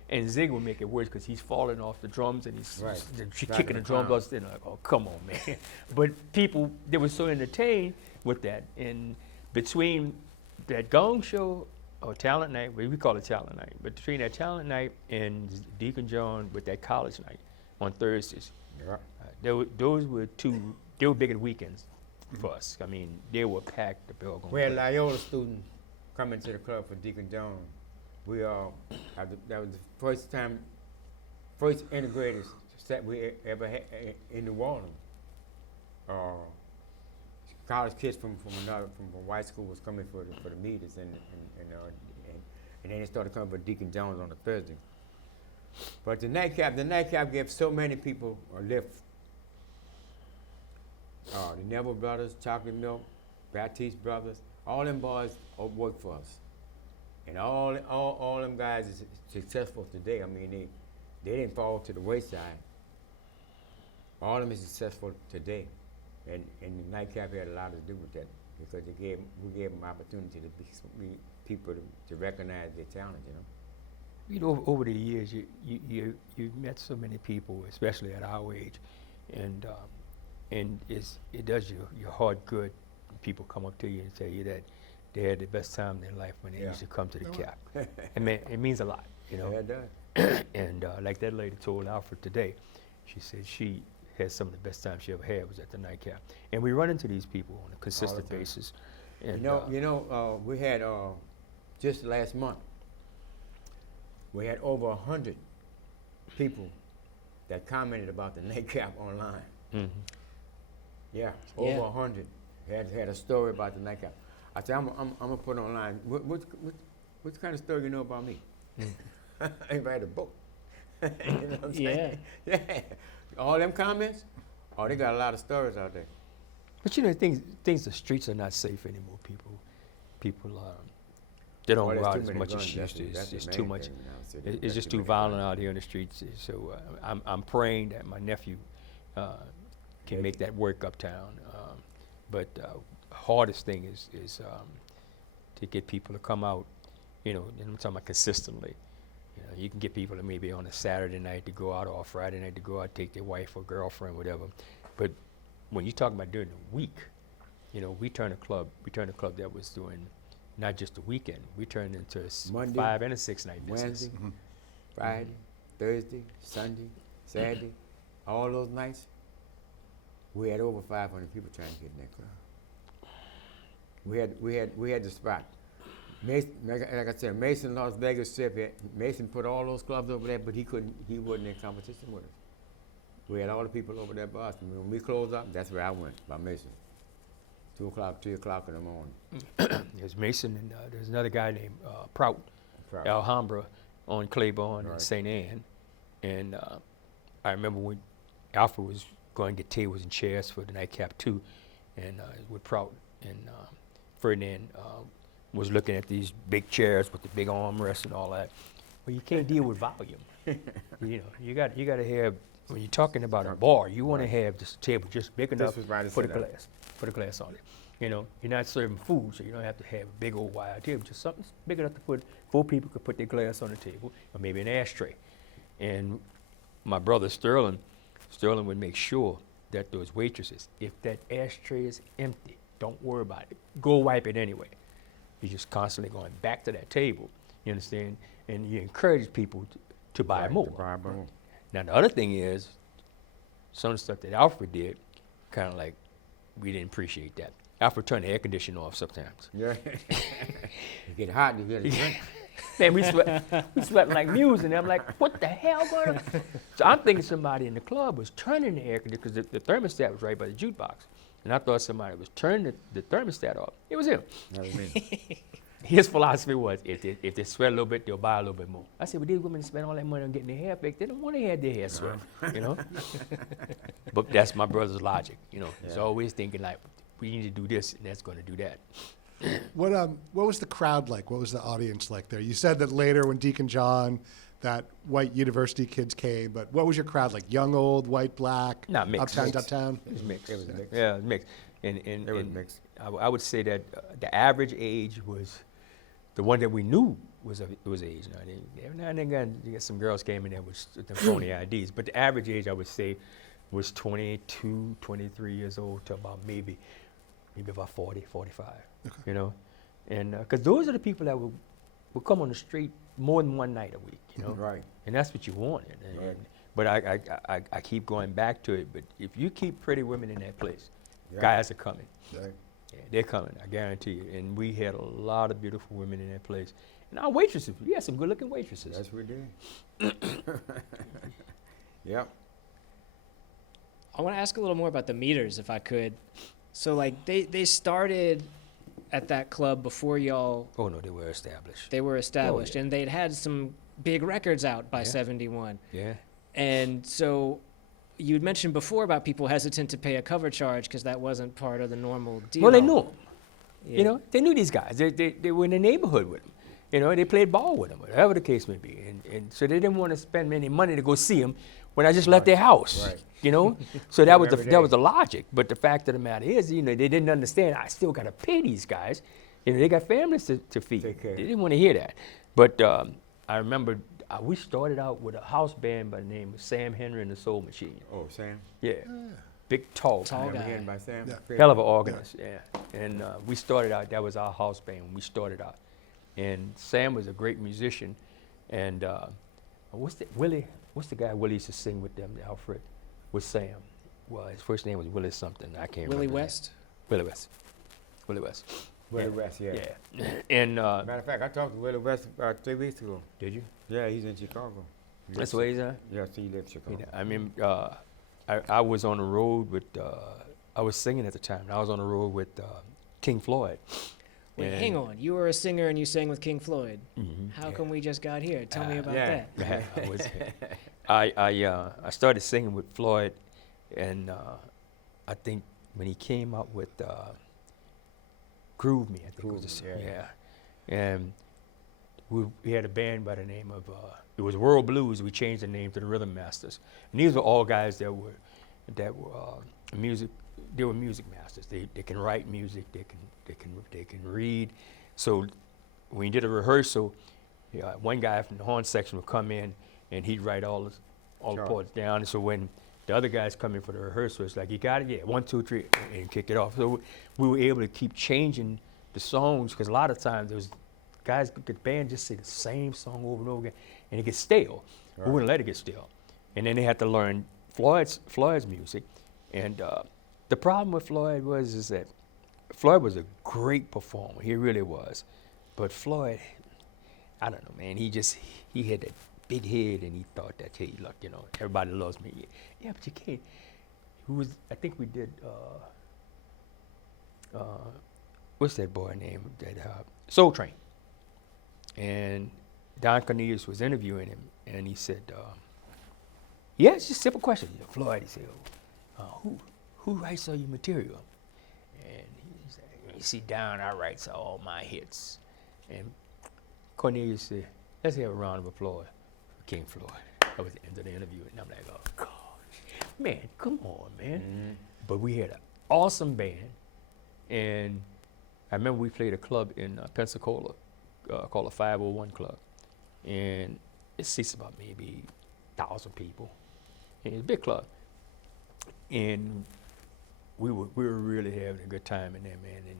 And Zig will make it worse because he's falling off the drums and he's Right. kicking the drums off. They're like, oh, come on, man. But people, they were so entertained with that. And between that gong show or talent night, we call it talent night, but between that talent night and Deacon John with that college night on Thursdays, Yeah. those were they were bigger weekends for us. I mean, they were packed. The building. We had Loyola students coming to the club for Deacon John. We that was the first integrated set we ever had in New Orleans. College kids from white school was coming for the meetings, and then they started coming for Deacon Jones on a Thursday. But the Nite Cap gave so many people a lift. The Neville Brothers, Chocolate Milk, Baptiste Brothers, all them boys work for us. And all them guys is successful today. I mean, they didn't fall to the wayside. All of them is successful today. And the Nite Cap had a lot to do with that because we gave them opportunity to be people to recognize their talent, you know. You know, over the years, you met so many people, especially at our age, and it does your heart good. People come up to you and tell you that they had the best time in their life when they used to come to the Cap. It means a lot, you know. Yeah, it does. And like that lady told Alfred today, she said she had some of the best time she ever had was at the Nite Cap. And we run into these people on a consistent basis. And, we had just last month, we had over 100 people that commented about the Nite Cap online. Mhm. Yeah, Yeah. over 100 had a story about the Nite Cap. I said, I'm gonna put online. What kind of story you know about me? I write a book. You know what I'm saying? Yeah. All them comments. Oh, they got a lot of stories out there. But you know, things the streets are not safe anymore. People they don't go out as much as used to. It's too much. It's just too violent out here in the streets. So I'm praying that my nephew can make that work uptown. But hardest thing is to get people to come out. You know, and I'm talking about consistently. You know, you can get people to maybe on a Saturday night to go out or a Friday night to go out, take their wife or girlfriend, whatever. But when you talk about during the week, you know, we turned a club that was doing not just the weekend. We turned into a Monday, 5 and a 6 night business. Wednesday, Friday, Thursday, Sunday, Saturday, all those nights. We had over 500 people trying to get in that club. We had the spot. Mason, like I said, Mason Las Vegas Strip. Mason put all those clubs over there, but he wasn't in competition with us. We had all the people over there at Boston. When we closed up, that's where I went, by Mason. 2 o'clock, 3 o'clock in the morning. There's Mason and there's another guy named Prout, Alhambra on Claiborne and St. Anne. And I remember when Alfred was going to get tables and chairs for the Nite Cap too, and with Prout and Ferdinand was looking at these big chairs with the big armrests and all that. Well, you can't deal with volume. You know, you got to have, when you're talking about a bar, you want to have this table just big enough. Put a glass on it. You know, you're not serving food, so you don't have to have a big old wide table. Just something big enough to put 4 people could put their glass on the table, or maybe an ashtray. And my brother Sterling would make sure that those waitresses, if that ashtray is empty, don't worry about it. Go wipe it anyway. You're just constantly going back to that table. You understand? And you encourage people to buy more. Now the other thing is, some of the stuff that Alfred did, kind of like, we didn't appreciate that. Alfred turned the air conditioner off sometimes. Yeah. You get hot, you get a drink. Man, we sweating like mules, and I'm like, what the hell going on? So I'm thinking somebody in the club was turning the air conditioner, because the thermostat was right by the jukebox. And I thought somebody was turning the thermostat off. It was him. That was me. His philosophy was, if they sweat a little bit, they'll buy a little bit more. I said, well, these women spend all that money on getting their hair fixed. They don't want to have their hair sweat, you know? But that's my brother's logic, you know? He's always thinking like, we need to do this, and that's going to do that. What was the crowd like? What was the audience like there? You said that later when Deacon John, that white university kids came, but what was your crowd like? Young, old, white, black? Not mixed. Uptown? It was mixed. It was mixed. Yeah, it was mixed. And It was mixed. I would say that the average age was, the one that we knew was age. Every now and then you got some girls came in there with the phony IDs, but the average age I would say was 22, 23 years old to about maybe about 40, 45, you know? And because those are the people that will come on the street more than one night a week, you know? Right. And that's what you wanted. Right. But I keep going back to it, but if you keep pretty women in that place, Yeah. guys are coming. Right. Yeah, they're coming, I guarantee you. And we had a lot of beautiful women in that place. And our waitresses, we had some good-looking waitresses. Yes, we did. Yep. I want to ask a little more about the meters, if I could. So, like, they started at that club before y'all. Oh, no, they were established. They were established, yeah. and they'd had some big records out by Yeah. '71. Yeah. And so, you'd mentioned before about people hesitant to pay a cover charge because that wasn't part of the normal deal. Well, they knew them. Yeah. You know, they knew these guys. They were in the neighborhood with them. You know, they played ball with them, whatever the case may be. And so they didn't want to spend any money to go see them when I just left their house. Right. You know, so that was Every that day. was the logic. But the fact of the matter is, you know, they didn't understand. I still got to pay these guys. You know, they got families to feed. Take care. They didn't want to hear that. But I remember we started out with a house band by the name of Sam Henry and the Soul Machine. Oh, Sam. Yeah, big tall Tall guy. guy. Never heard by Sam. Yeah. Hell of an organist, yeah. And we started out, that was our house band when we started out. And Sam was a great musician. And what's the guy Willie used to sing with them, Alfred, with Sam? Well, his first name was Willie something, I can't Willie remember. West? Willie West. Willie West. Willie West, yeah. Yeah. And, Matter of fact, I talked to Willie West about 3 weeks ago. did you? Yeah, he's in Chicago. That's where he's at? Yes, he lives in Chicago. I mean, I was on the road with I was singing at the time. I was on the road with King Floyd. Wait, And- hang on. You were a singer and you sang with King Floyd. Mhm, How yeah. come we just got here? Tell me about yeah. that. I was, I started singing with Floyd, and I think when he came out with Groove Me, I think Groove was Me, the, yeah. and we had a band by the name of it was World Blues. We changed the name to the Rhythm Masters, and these were all guys that were music. They were music masters. They can write music. They can read. So when we did a rehearsal, one guy from the horn section would come in and he'd write all the Sure. parts down. And so when the other guys come in for the rehearsal, it's like, you got it? Yeah, 1, 2, 3, and kick it off. So we were able to keep changing the songs, because a lot of times there was guys, the band just say the same song over and over again, and it gets stale. We Right. wouldn't let it get stale. And then they had to learn Floyd's music. And the problem with Floyd is that Floyd was a great performer. He really was. But Floyd, I don't know, man. He had that big head, and he thought that, hey, look, everybody loves me. Yeah, but you can't. I think we did. What's that boy name? That Soul Train. And Don Cornelius was interviewing him, and he said, yeah, it's just a simple question. Floyd, he said, who writes all your material? And he said, you see, Don, I writes all my hits. And Cornelius said, let's have a round of applause for King Floyd. That was the end of the interview, and I'm like, oh, gosh, man, come on, man. Mhm. But we had an awesome band, and I remember we played a club in Pensacola called the 501 Club, and it seats about maybe 1,000 people. And it's a big club, and we were really having a good time in there, man. And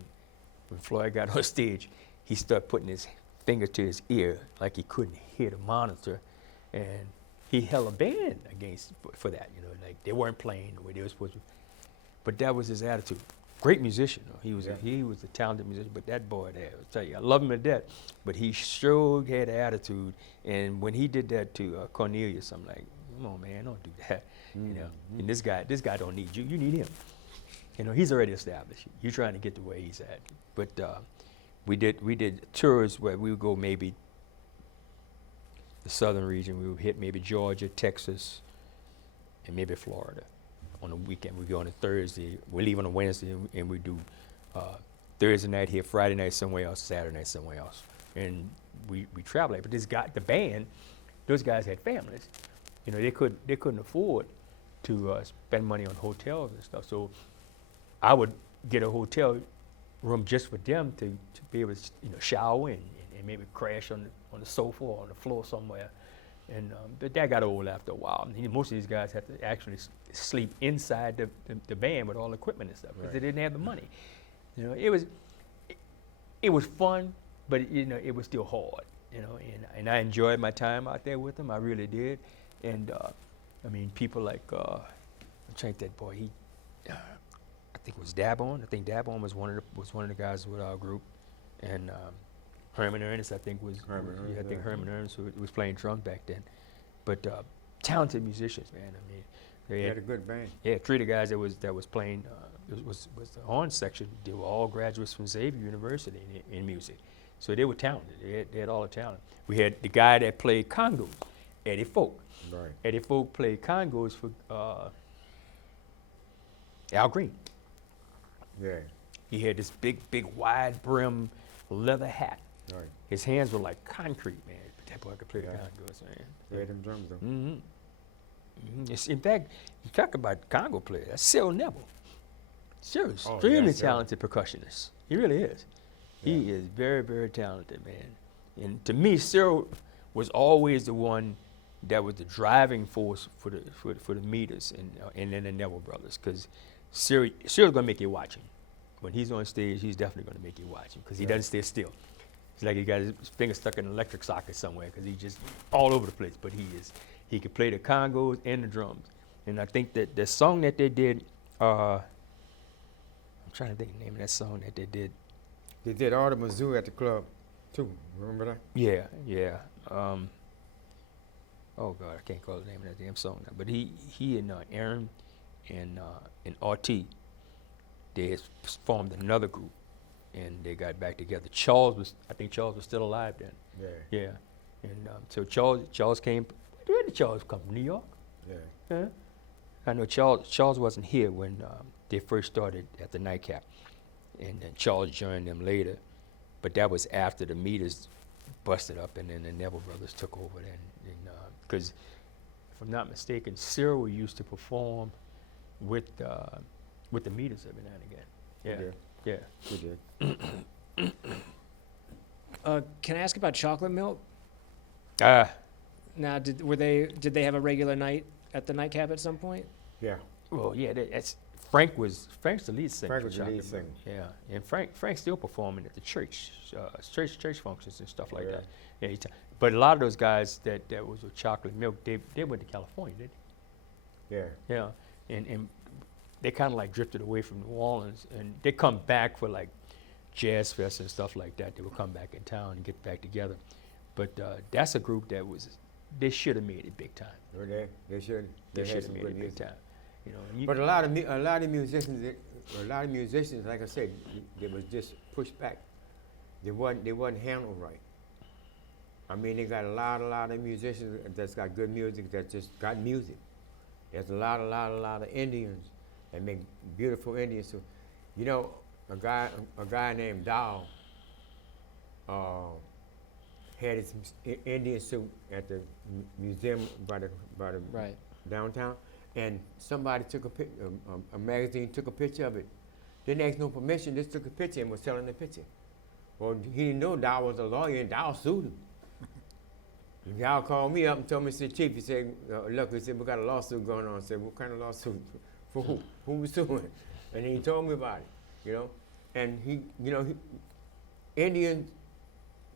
when Floyd got on stage, he started putting his finger to his ear like he couldn't hear the monitor, and he held a band against for that, like they weren't playing the way they were supposed to. But that was his attitude. Great musician. He was a talented musician, but that boy there, I'll tell you, I love him to death, but he sure had attitude. And when he did that to Cornelius, I'm like, come on, man, don't do that. And this guy don't need you. You need him. He's already established. You're trying to get to where he's at. But we did tours where we would go maybe the southern region. We would hit maybe Georgia, Texas, and maybe Florida. On the weekend, we go on a Thursday. We leave on a Wednesday, and we do Thursday night here, Friday night somewhere else, Saturday night somewhere else, and we travel. But the band, those guys had families. They couldn't afford to spend money on hotels and stuff. So I would get a hotel room just for them to be able to shower and maybe crash on the sofa or on the floor somewhere. And but that got old after a while. Most of these guys had to actually sleep inside the band with all the equipment and stuff because they didn't have the money. It was fun, but it was still hard. And I enjoyed my time out there with them. I really did. And people like I'm trying to think that boy. I think it was Dabon. I think Dabon was one of the guys with our group, and Herman Ernest, I think Herman Ernest was playing drums back then. But talented musicians, man. They had a good band. Yeah, 3 of the guys that was playing was the horn section. They were all graduates from Xavier University in music, so they were talented. They had all the talent. We had the guy that played congos, Eddie Folk. Right. Eddie Folk played congos for Al Green. Yeah. He had this big, wide brim leather hat. Right. His hands were like concrete, man. But that boy could play the Yeah. congos, man. Play them drums though. Mm-hmm. In fact, you talk about Congo players. That's Cyril Neville. Cyril's Oh, extremely yes, Cyril. talented percussionist. He really is. He is very, very talented, man. And to me, Cyril was always the one that was the driving force for the meters and then the Neville Brothers, because Cyril's gonna make you watch him. When he's on stage, he's definitely gonna make you watch him because he doesn't stay still. It's like he got his finger stuck in an electric socket somewhere because he's just all over the place. But he can play the congos and the drums. And I think that the song that they did, I'm trying to think of the name of that song that they did. They did all the Mizzou at the club too. Remember that? Yeah. Oh God, I can't call the name of that damn song now. But he and Aaron and RT, they had formed another group, and they got back together. I think Charles was still alive then. Yeah. Yeah, and so Charles came. Where did Charles come from? New York? Yeah. Yeah. I know Charles wasn't here when they first started at the Nite Cap, and then Charles joined them later, but that was after the meters busted up, and then the Neville Brothers took over then. Because if I'm not mistaken, Cyril used to perform with the meters every now and again. Yeah, We did. yeah. Can I ask about chocolate milk? Now, Did they have a regular night at the Nite Cap at some point? Yeah. well, yeah, that's Frank's the lead singer. Frank for was the lead Chocolate Milk. singer. Yeah, and Frank's still performing at the church functions and stuff like Yeah. that. Yeah, but a lot of those guys that was with Chocolate Milk, they went to California, didn't Yeah. they? Yeah, and they kind of like drifted away from New Orleans, and they come back for like jazz fest and stuff like that. They would come back in town and get back together. But that's a group they should have made it big time. Were they? They should. They had should have some made good it big music. time. You know, and you, But a lot of musicians, like I said, they was just pushed back. They wasn't handled right. I mean, they got a lot of musicians that's got good music that just got music. There's a lot of Indians that make beautiful Indians. So, you know, a guy named Dow had his Indian suit at the museum by the Right. downtown, and somebody took a magazine took a picture of it. Didn't ask no permission, just took a picture and was selling the picture. Well, he didn't know Dow was a lawyer, and Dow sued him. And Dow called me up and told me, said, Chief, he said, look, he said, we got a lawsuit going on. I said, what kind of lawsuit? For who? Who was suing? And he told me about it, you know. And Indian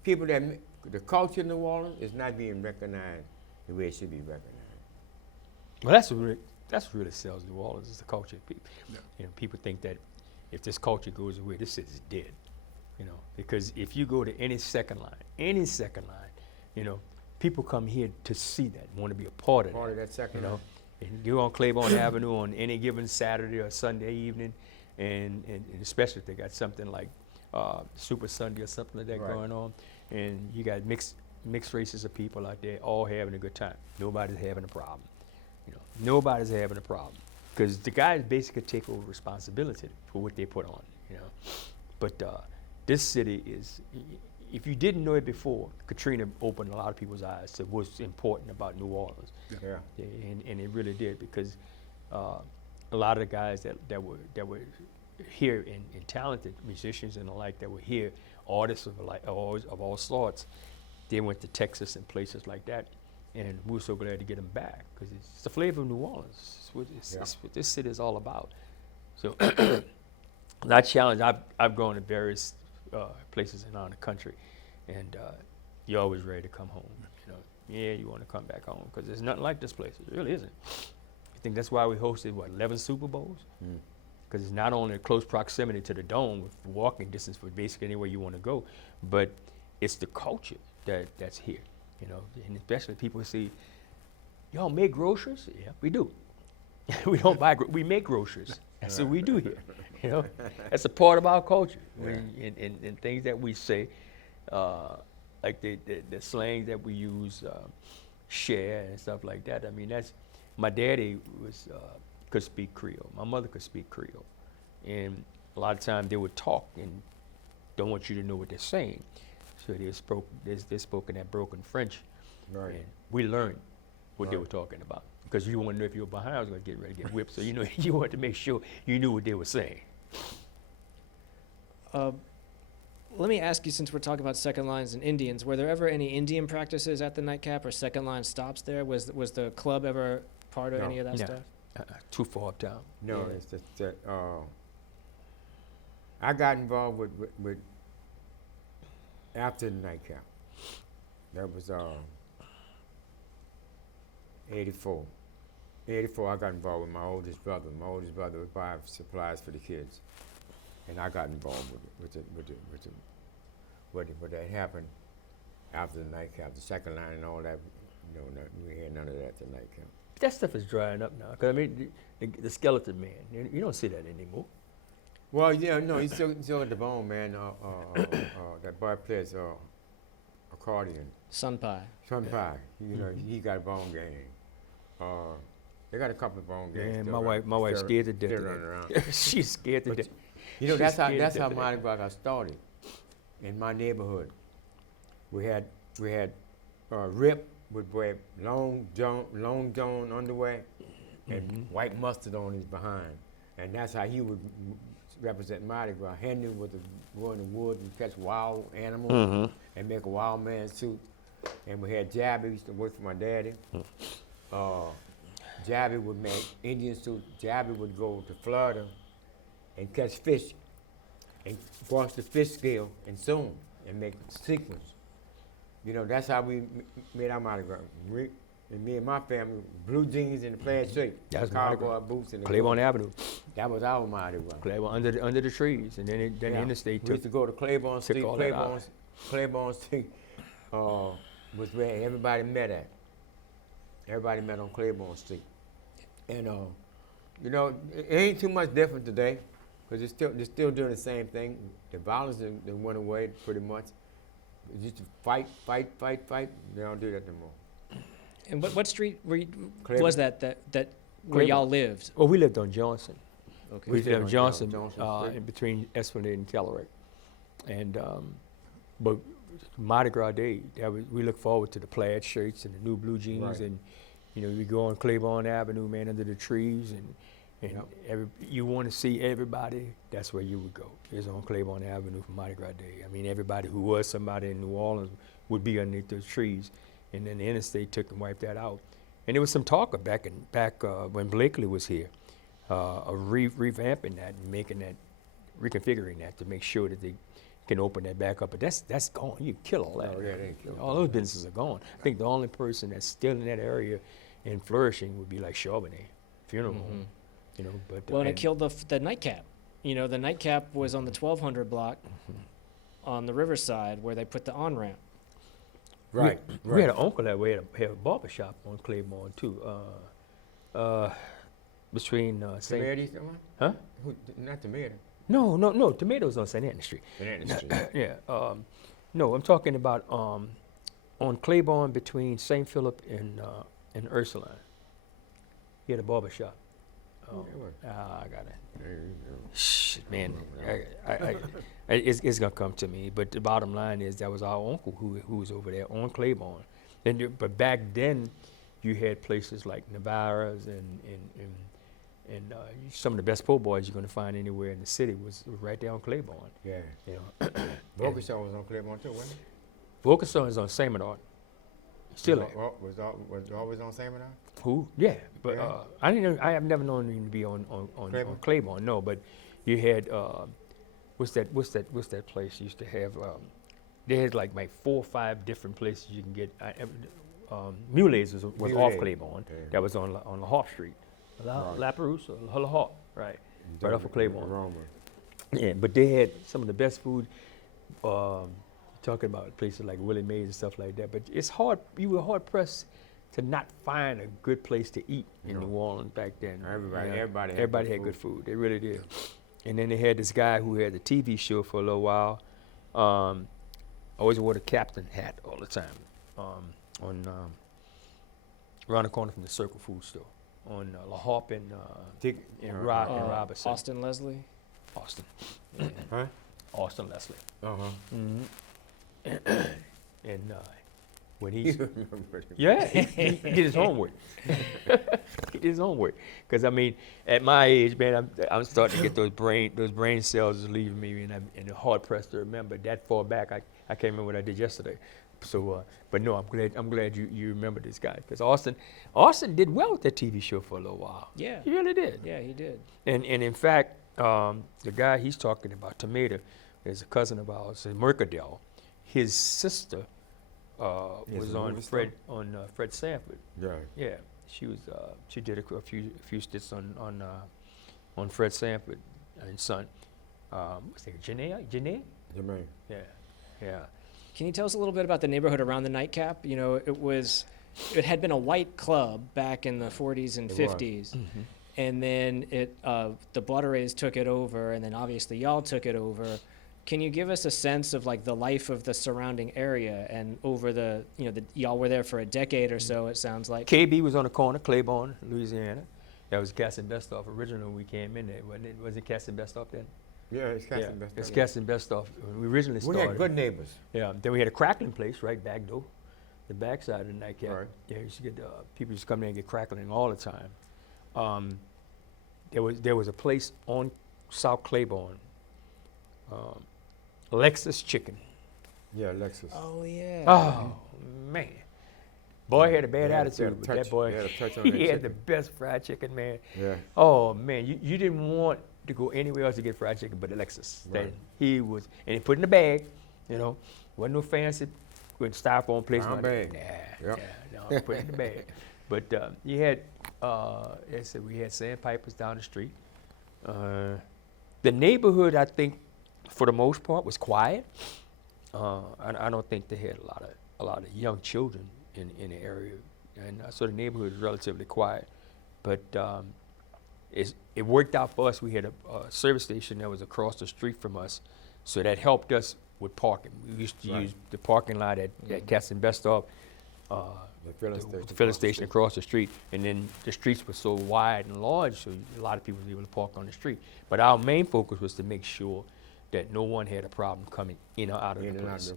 people the culture in New Orleans is not being recognized the way it should be recognized. well, that's what really sells New Orleans is the culture. Yeah. You know, people think that if this culture goes away, this city's dead. You know, because if you go to any second line, you know, people come here to see that, want to be a part of Part that. of that second You know, line. and you're on Claiborne Avenue on any given Saturday or Sunday evening, and especially if they got something like Super Sunday or something like that Right. going on, and you got mixed races of people out there all having a good time. Nobody's having a problem. You know, nobody's having a problem because the guys basically take over responsibility for what they put on. You know, but this city is. If you didn't know it before, Katrina opened a lot of people's eyes to what's important about New Orleans. Yeah. And it really did because a lot of the guys that were here and talented musicians and the like that were here, artists of all sorts, they went to Texas and places like that, and we were so glad to get them back because it's the flavor of New Orleans. It's what this city is all about. So that challenge, I've gone to various places around the country, and you're always ready to come home. You know, yeah, you want to come back home because there's nothing like this place. It really isn't. I think that's why we hosted 11 Super Bowls, because it's not only a close proximity to the dome with walking distance for basically anywhere you want to go, but it's the culture that's here. You know, and especially people see, y'all make groceries? Yeah, we do. We don't buy, we make groceries. That's what we do here. You know, that's a part of our culture. And things that we say, like the slang that we use, share and stuff like that. I mean, that's my daddy could speak Creole. My mother could speak Creole, and a lot of times they would talk and don't want you to know what they're saying. So they spoke in that broken French, Right. and we learned what they Right. were talking about. Because you want to know if you were behind, I was going to get ready to get whipped. So, you know, you wanted to make sure you knew what they were saying. Let me ask you, since we're talking about second lines and Indians, were there ever any Indian practices at the Nite Cap or second line stops there? Was the club ever part of No. any of that No. stuff? Too far uptown. No, Yeah. it's just that I got involved with after the Nite Cap. That was 84. 84, I got involved with my oldest brother. My oldest brother would buy supplies for the kids, and I got involved with that happened after the Nite Cap, the second line and all that. You know, we had none of that at the Nite Cap. That stuff is drying up now. 'Cause I mean, the skeleton man, you don't see that anymore. Well, yeah, no, he's still at the bone, man. That boy plays accordion. Sun Pie. Sun Pie. You know, he got a bone game. They got a couple of bone games. Man, still my wife's scared to death still of running that. around. She's scared to But death. You know, She's that's scared how to Mardi Gras got started. In my neighborhood, we had Rip would wear long John underwear and white mustard on his behind, and that's how he would represent Mardi Gras. Henry would go in the woods and catch wild animals and make a wild man suit. And we had Jabby, used to work for my daddy. Jabby would make Indian suits. Jabby would go to Florida and catch fish and wash the fish scale and sew them and make sequins. You know, that's how we made our Mardi Gras. And me and my family, blue jeans and a plaid shirt, That's Mardi Gras. cowboy boots and the Claiborne Avenue. That was our Mardi Gras. Claiborne under the trees, and then the interstate We took. used to go to Claiborne Street. all that out. Claiborne Street was where everybody met at. Everybody met on Claiborne Street. And, you know, it ain't too much different today because they're still doing the same thing. The violence done went away pretty much. It used to fight. They don't do that no more. And what street Claiborne. was that where Claiborne. y'all lived? Oh, we lived on Johnson. Okay. We stayed lived on on Johnson, Johnson Street. in between Esplanade and Telerex. And but Mardi Gras Day, we look forward to the plaid shirts and the new blue jeans, Right. and you know, we go on Claiborne Avenue, man, under the trees, and you want to see everybody. That's where you would go. It's on Claiborne Avenue for Mardi Gras Day. I mean, everybody who was somebody in New Orleans would be underneath those trees, and then the interstate took and wiped that out. And there was some talk back when Blakely was here, of revamping that and making that, reconfiguring that to make sure that they can open that back up. But that's gone. You kill all that. Oh, yeah, they killed All those businesses are gone. I think the only person that's still in that area and flourishing would be like Charbonnet Funeral Home. You know, but Well, and it killed the Nite Cap. You know, the Nite Cap was on the 1200 block on the riverside where they put the on-ramp. Right. We had an uncle that had a barber shop on Claiborne too. Between St. Tomato, that one? Huh? Not tomato. No. Tomatoes on St. Anthony Street. Yeah. No, I'm talking about on Claiborne between St. Philip and Ursuline. He had a barber shop. I got it. Shit, man, it's gonna come to me. But the bottom line is that was our uncle who was over there on Claiborne. But back then, you had places like Navarra's and some of the best po' boys you're gonna find anywhere in the city was right there on Claiborne. Yeah. You know, Vocason was on Claiborne too, wasn't it? Vocason is on Salmon Still at. Was always on Salmon Art? Who? Yeah, but Yeah. I didn't know. I have never known him to be on Claiborne. No, but you had what's that place you used to have? They had like 4 or 5 different places you can get. Muleys was off Muley. Claiborne. Yeah. That was on La Harpe Street, La Perouse or La Harpe, right off of Claiborne. Roma. Yeah, but they had some of the best food. Talking about places like Willie Mays and stuff like that, but it's hard. You were hard pressed to not find a good place to eat in New Orleans back then. Everybody had good food. They really did. And then they had this guy who had the TV show for a little while. Always wore the captain hat all the time. Around the corner from the Circle Food Store on La Harpe and Robinson. Austin Leslie. Austin. Huh? Austin Leslie. Uh-huh. And when he Remember him. yeah, he did his homework. He did his homework. Because I mean, at my age, man, I'm starting to get those brain cells is leaving me, and I'm hard pressed to remember that far back. I can't remember what I did yesterday. So, but no, I'm glad you remember this guy, because Austin did well with that TV show for a little while. Yeah. He really did. Yeah, he did. And in fact, the guy he's talking about, Tomato, is a cousin of ours, Mercadale. His sister was on Fred Sanford. Yeah. Yeah, she was. She did a few stints on Fred Sanford and Son. What's that? Janae? Jermaine. Yeah. Can you tell us a little bit about the neighborhood around the Nite Cap? You know, it had been a white club back in the 40s and It 50s. Mm-hmm. and then the Blooderays took it over, and then obviously y'all took it over. Can you give us a sense of like the life of the surrounding area and over y'all were there for a decade or so, it sounds like. KB was on the corner, Claiborne, Louisiana. That was Cass and Bestoff originally when we came in there, wasn't it? Was it Cass and Bestoff then? Yeah, it's Casting Best. It's Cass and Bestoff when we originally We started. had good neighbors. Yeah, then we had a crackling place right back door, the backside of the Nite Cap. Right. Yeah, you used to get people used to come there and get crackling all the time. There was a place on South Claiborne, Lexus Chicken. Yeah, Lexus. Oh yeah. Oh man, boy had a bad They had a attitude. But touch- that boy, they had a touch on he that had the chicken. best fried chicken, man. Yeah. Oh man, you didn't want to go anywhere else to get fried chicken but the Lexus. Right. He was, and he put in the bag, wasn't no fancy with styrofoam place. Brown bag. Yep. No, put it in the bag. But you had, we had Sandpipers down the street. The neighborhood, I think, for the most part, was quiet. I don't think they had a lot of young children in the area, and so the neighborhood is relatively quiet. But it worked out for us. We had a service station that was across the street from us, so that helped us with parking. We used to use the parking lot at Cass and Bestoff, The filling station across the street, and then the streets were so wide and large, so a lot of people were able to park on the street. But our main focus was to make sure that no one had a problem coming in or out of the place.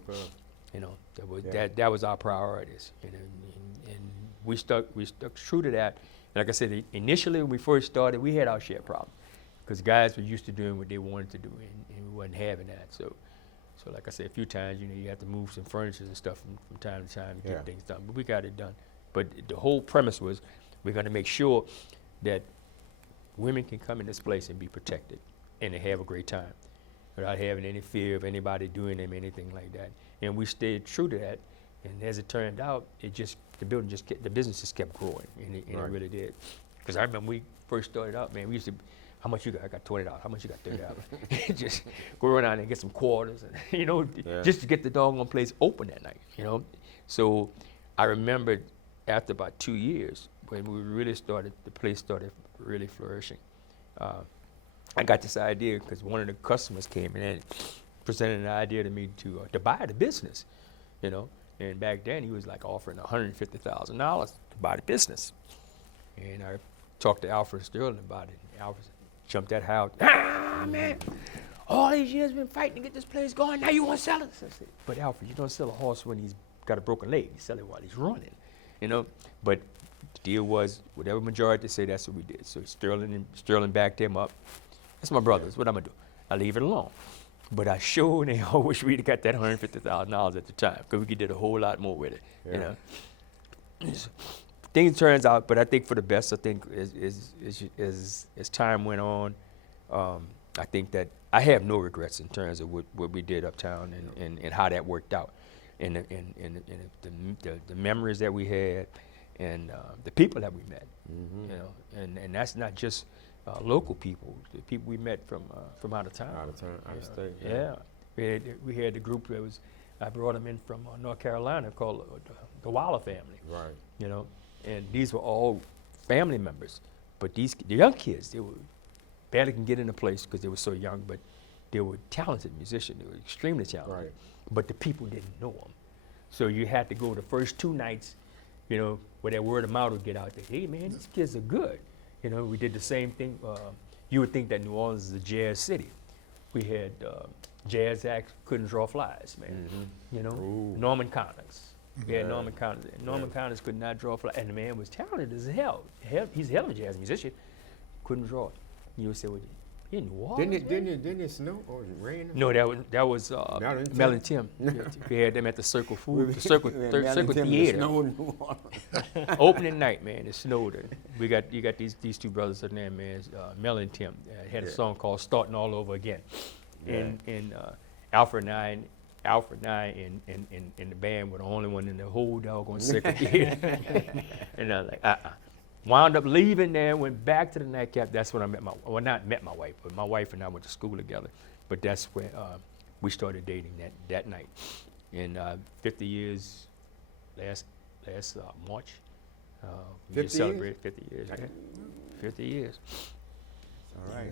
That was our priorities, and we stuck true to that. And like I said, initially when we first started, we had our share problem, because guys were used to doing what they wanted to do, and we wasn't having that. So like I said, a few times, you have to move some furniture and stuff from time to time to get things done. But we got it done. But the whole premise was we're going to make sure that women can come in this place and be protected and to have a great time without having any fear of anybody doing them anything like that. And we stayed true to that. And as it turned out, the business just kept growing, and it really did. Because I remember when we first started out, man, we used to, how much you got? I got $20. How much you got? $30. Just go around and get some quarters, and, just to get the doggone place open that night, So I remembered after about 2 years, when we really started, the place started really flourishing. I got this idea because one of the customers came in and presented an idea to me to buy the business, And back then he was like offering $150,000 to buy the business. And I talked to Alfred Sterling about it. And Alfred jumped that house. Man, all these years been fighting to get this place going. Now you want to sell it? I said, but Alfred, you don't sell a horse when he's got a broken leg. You sell it while he's running, But the deal was, whatever majority say, that's what we did. So Sterling backed him up. That's my brothers. What I'm gonna do? I leave it alone. But I sure now wish we'd have got that $150,000 at the time, because we could did a whole lot more with it. Things turns out, but I think for the best. I think as time went on, I think that I have no regrets in terms of what we did uptown and how that worked out, and the memories that we had, and the people that we met. And that's not just local people, the people we met from out of town. Out of state. Yeah. We had the group that I brought them in from North Carolina called the Waller family. Right. And these were all family members. But the young kids, they barely can get in the place because they were so young, but they were talented musicians. They were extremely talented. Right. But the people didn't know them. So you had to go the first 2 nights, where that word of mouth would get out there. Hey, man, these kids are good. We did the same thing. You would think that New Orleans is a jazz city. We had jazz acts couldn't draw flies, man. Ooh. Norman Connors. We had Norman Connors. Norman Connors could not draw flies, and the man was talented as hell. He's a hell of a jazz musician. Couldn't draw it. You would say, well, you in New Orleans? Didn't it snow or was it rain? No, that was Mel and Tim. We had them at the Circle Circle Theater. Opening night, man, it snowed. You got these 2 brothers in there, man. Mel and Tim had a song called "Starting All Over Again," and Alfred and I and the band were the only one in the whole doggone Circle Theater. And I was like, Wound up leaving there, went back to the Nite Cap. That's when I met not met my wife, but my wife and I went to school together. But that's when we started dating that night. And 50 years last March, we 50 just celebrated 50 years. 50 years. All right.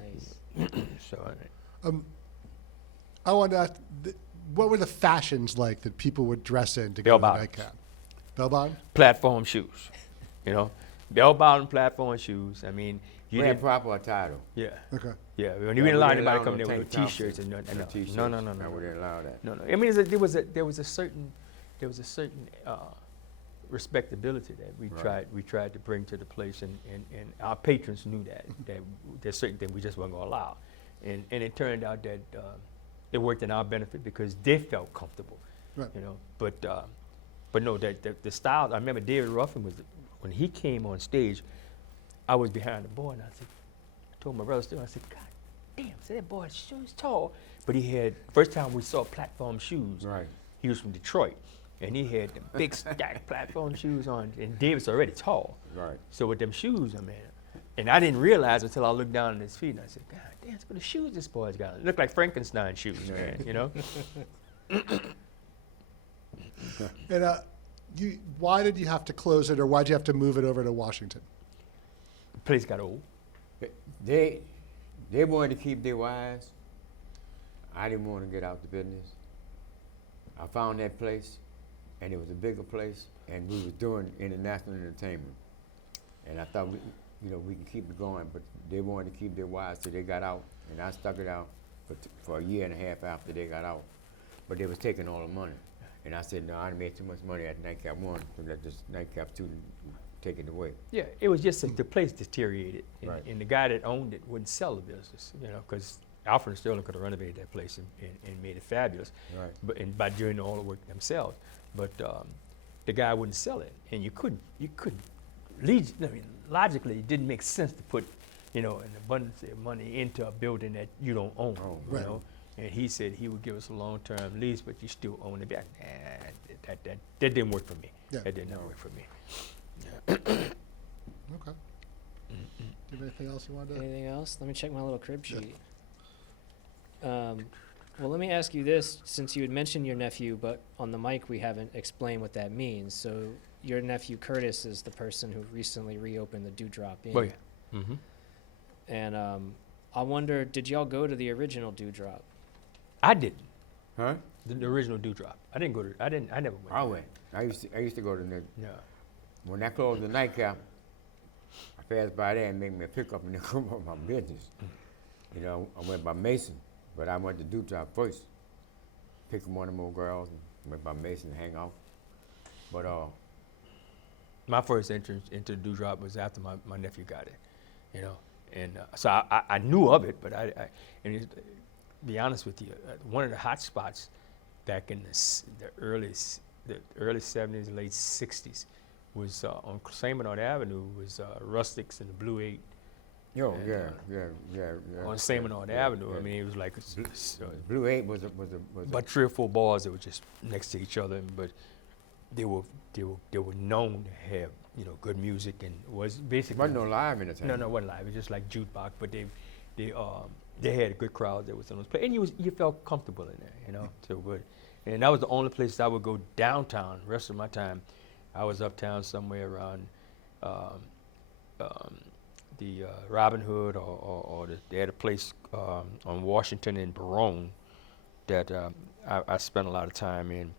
Nice. So, I want to ask, what were the fashions like that people would dress in to go Bell to the bottoms. nightcap? Bell bottom? platform shoes, you know, bell-bottom platform shoes. I mean, you Wear didn't. proper attire. Yeah, Okay. yeah. When Yeah, you didn't we allow didn't anybody allow come no there with tank t-shirts tops and and t-shirts. no. No, we didn't allow that. No. I mean, there was a certain respectability that we tried to bring to the place, and our patrons knew that there's certain things we just weren't gonna allow, and it turned out that it worked in our benefit because they felt comfortable, Right. you know. But no, that the style. I remember David Ruffin when he came on stage, I was behind the board, and I told my brother still, I said, God damn, say that boy's shoes tall, but he had first time we saw platform shoes. Right. He was from Detroit, and he had them big stacked platform shoes on, and David's already tall. Right. So with them shoes, I mean, and I didn't realize until I looked down at his feet, and I said, God damn, what the shoes this boy's got. It looked like Frankenstein shoes, man, you know? And why did you have to close it, or why did you have to move it over to Washington? The place got old. They wanted to keep their wives. I didn't want to get out the business. I found that place, and it was a bigger place, and we was doing international entertainment. And I thought we can keep it going, but they wanted to keep their wives, so they got out, and I stuck it out for a year and a half after they got out. But they was taking all the money, and I said, no, I done made too much money at Nightcap 1 to let this Nightcap 2 take it away. Yeah, it was just that the place deteriorated, Right. and the guy that owned it wouldn't sell the business, you know, because Alfred and Sterling could have renovated that place and made it fabulous, Right. but and by doing all the work themselves. But the guy wouldn't sell it, and you couldn't. Logically, it didn't make sense to put, you know, an abundance of money into a building that you don't own, you Right. know. And he said he would give us a long-term lease, but you still own it back. That didn't work for me. Yeah. That did not work for me. Okay. Do you have anything else you wanted to? Anything else? Let me check my little crib sheet. Well, let me ask you this, since you had mentioned your nephew, but on the mic we haven't explained what that means. So your nephew Curtis is the person who recently reopened the Dewdrop Inn. Oh yeah. Mm-hmm. And I wonder, did y'all go to the original Dewdrop? I didn't. Huh? The original Dewdrop. I didn't go to. I never went. I went. I used to go to the. Yeah. When I closed the Nightcap, I passed by there and made me a pickup and then come up my business. You know, I went by Mason, but I went to Dewdrop first. Picked one of them old girls and went by Mason to hang out. But My first entrance into the Dewdrop was after my nephew got it, you know, and so I knew of it, but and to be honest with you, one of the hot spots back in the early 70s, late 60s was on Claiborne Avenue was Rustics and the Blue 8 yo, And, yeah. on Claiborne Avenue. I mean, it was like Blue 8 was about 3 or 4 bars that were just next to each other, but they were known to have, you know, good music, and was basically wasn't no live entertainment. No, it wasn't live. It was just like jukebox, but they had a good crowd that was in those places, and you felt comfortable in there, you know. So good, and that was the only place I would go downtown. The rest of my time, I was uptown somewhere around the Robin Hood, or they had a place on Washington and Barone that I spent a lot of time in.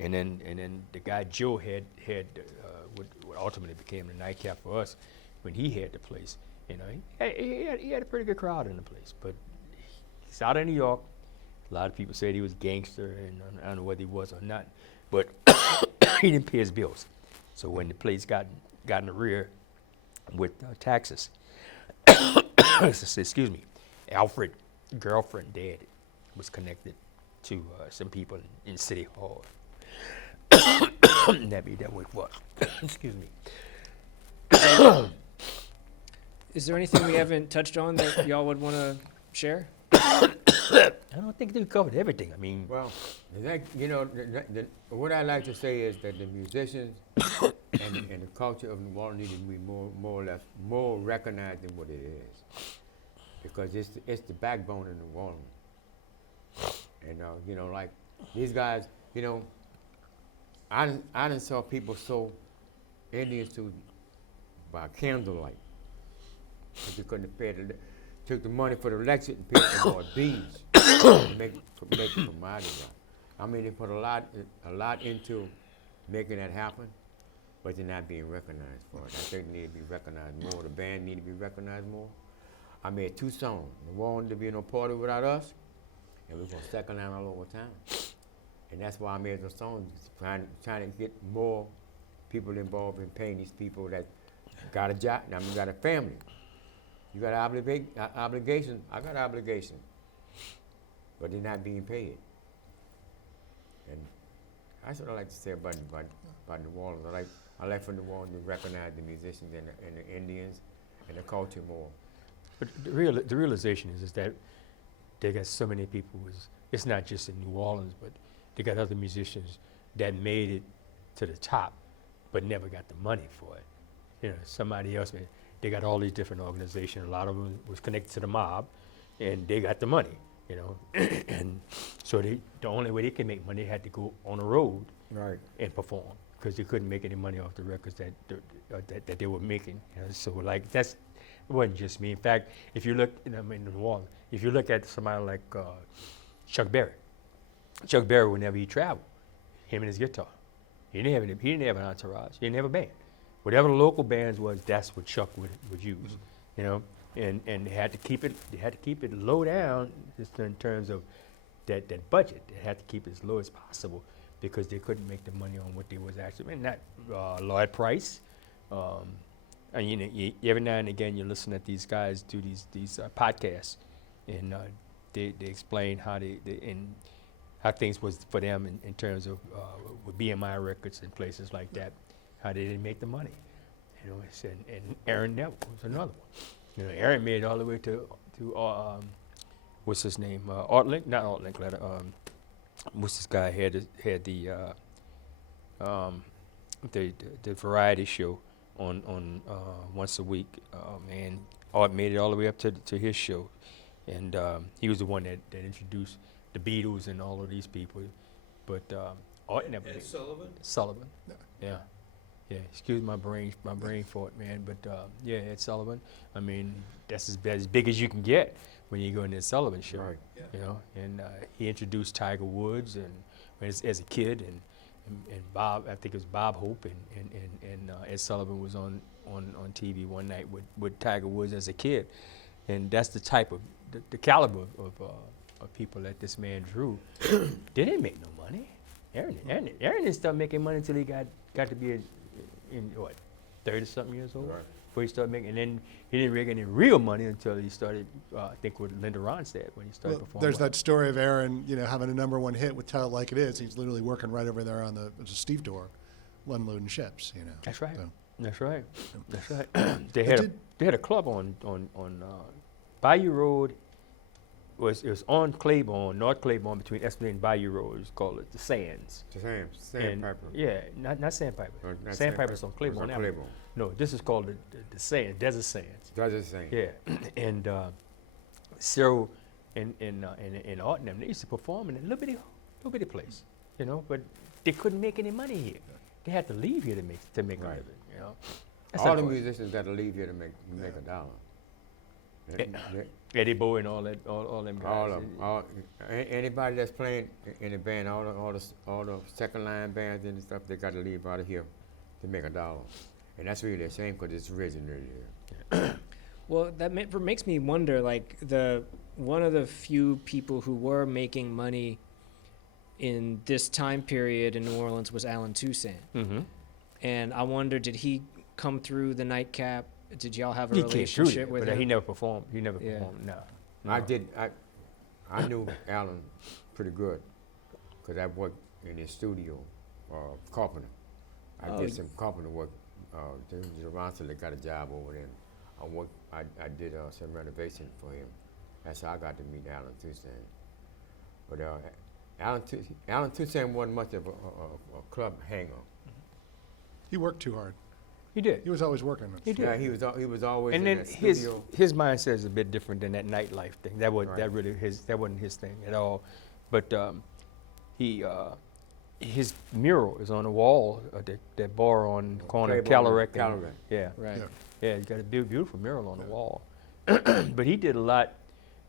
And then the guy Joe had what ultimately became the Nite Cap for us when he had the place. You know, he had a pretty good crowd in the place. But he's out of New York. A lot of people said he was gangster, and I don't know whether he was or not. But he didn't pay his bills. So when the place got in the rear with taxes, excuse me, Alfred, girlfriend, dad, was connected to some people in City Hall. That be that way what? Excuse me. Is there anything we haven't touched on that y'all would want to share? I don't think they covered everything. I mean, Well, what I like to say is that the musicians and the culture of New Orleans need to be more recognized than what it is, because it's the backbone of New Orleans. And like these guys, I done saw people sew Indian suits by candlelight. because you couldn't pay took the money for the lecture and paid for more beads to make it for Mardi Gras. I mean, they put a lot into making that happen, but they're not being recognized for it. I think they need to be recognized more. The band need to be recognized more. I made 2 songs. There wanted to be no party without us, and we're gonna second line all over town. And that's why I made those songs, trying to get more people involved in paying these people that got a job, got a family. You got an obligation. I got an obligation, but they're not being paid. And that's what I like to say about New Orleans. I like for New Orleans to recognize the musicians and the Indians and the culture more. But the realization is that they got so many people. It's not just in New Orleans, but they got other musicians that made it to the top, but never got the money for it. You know, somebody else, they got all these different organizations. A lot of them was connected to the mob, and they got the money, you know. And so the only way they can make money, they had to go on the road and perform, because they couldn't make any money off the records that they were making. You know? So like it wasn't just me. In fact, if you look, in New Orleans, if you look at somebody like Chuck Berry whenever he traveled, him and his guitar, he didn't have an entourage. He didn't have a band. Whatever the local bands was, that's what Chuck would use, you know. And they had to keep it low down, just in terms of that budget. They had to keep it as low as possible, because they couldn't make the money on what they was actually. And not Lloyd Price. And you know, every now and again you listen at these guys do these podcasts, and they explain how how things was for them in terms of with BMI records and places like that, how they didn't make the money. You know, and Aaron Neville was another one. You know, Aaron made it all the way to what's his name? Art Link, not Art Link. What's this guy had the variety show on once a week, and Art made it all the way up to his show, and he was the one that introduced the Beatles and all of these people, but Art never. And Sullivan. Yeah. Yeah, excuse my brain for it, man. But yeah, Ed Sullivan. I mean, that's as big as you can get when you go into the Sullivan show. Right. Yeah. You know, and he introduced Tiger Woods and as a kid, and Bob. I think it was Bob Hope and Ed Sullivan was on TV one night with Tiger Woods as a kid, and that's the type of the caliber of people that this man drew. They didn't make no money. Aaron didn't start making money until he got to be in what, 30-something years old? Right. Before he started making, and then he didn't make any real money until he started, I think, with Linda Ronstadt when he started performing. There's that story of Aaron, you know, having a #1 hit with "Tell It Like It Is." He's literally working right over there on the Steve door, unloading ships. You know. That's right. So. That's right. That's right. They had a club on Bayou Road. It was on Claiborne, North Claiborne, between Esplanade and Bayou Road. It was called the Sands. The Sandpiper. Yeah, not Sandpiper. Not Sandpiper's on Claiborne It's on Avenue. Claiborne. No, this is called the Sands, Desert Sands. Desert Sands. Yeah, and Cyril and Art and them, they used to perform in a little bitty place, you know, but they couldn't make any money here. They had to leave here to make a living, you know. That's All the unfortunate. musicians got to leave here to make a dollar. Eddie Bowie and all them guys. All of them. Anybody that's playing in the band, all the second line bands and stuff, they got to leave out of here to make a dollar, and that's really a shame because it's originally here. Well, that makes me wonder, like, one of the few people who were making money in this time period in New Orleans was Alan Toussaint. Mm-hmm. And I wonder, did he come through the Nite Cap? Did y'all have a He came through relationship there, with but him? he never performed. Yeah. No. I knew Alan pretty good because I worked in his studio, carpenter. I did some carpenter work. Ronstadt got a job over there. I did some renovation for him. That's how I got to meet Alan Toussaint. But Alan Toussaint wasn't much of a club hanger. He worked too hard. He did. He was always working. He did. Yeah, he was always And in then that his studio. mindset is a bit different than that nightlife thing. That wasn't his thing at all. But his mural is on the wall at that bar on corner of Claiborne Caloric. Caloric. Yeah. Right. Yeah. Yeah, he's got a beautiful mural on the wall. But he did a lot.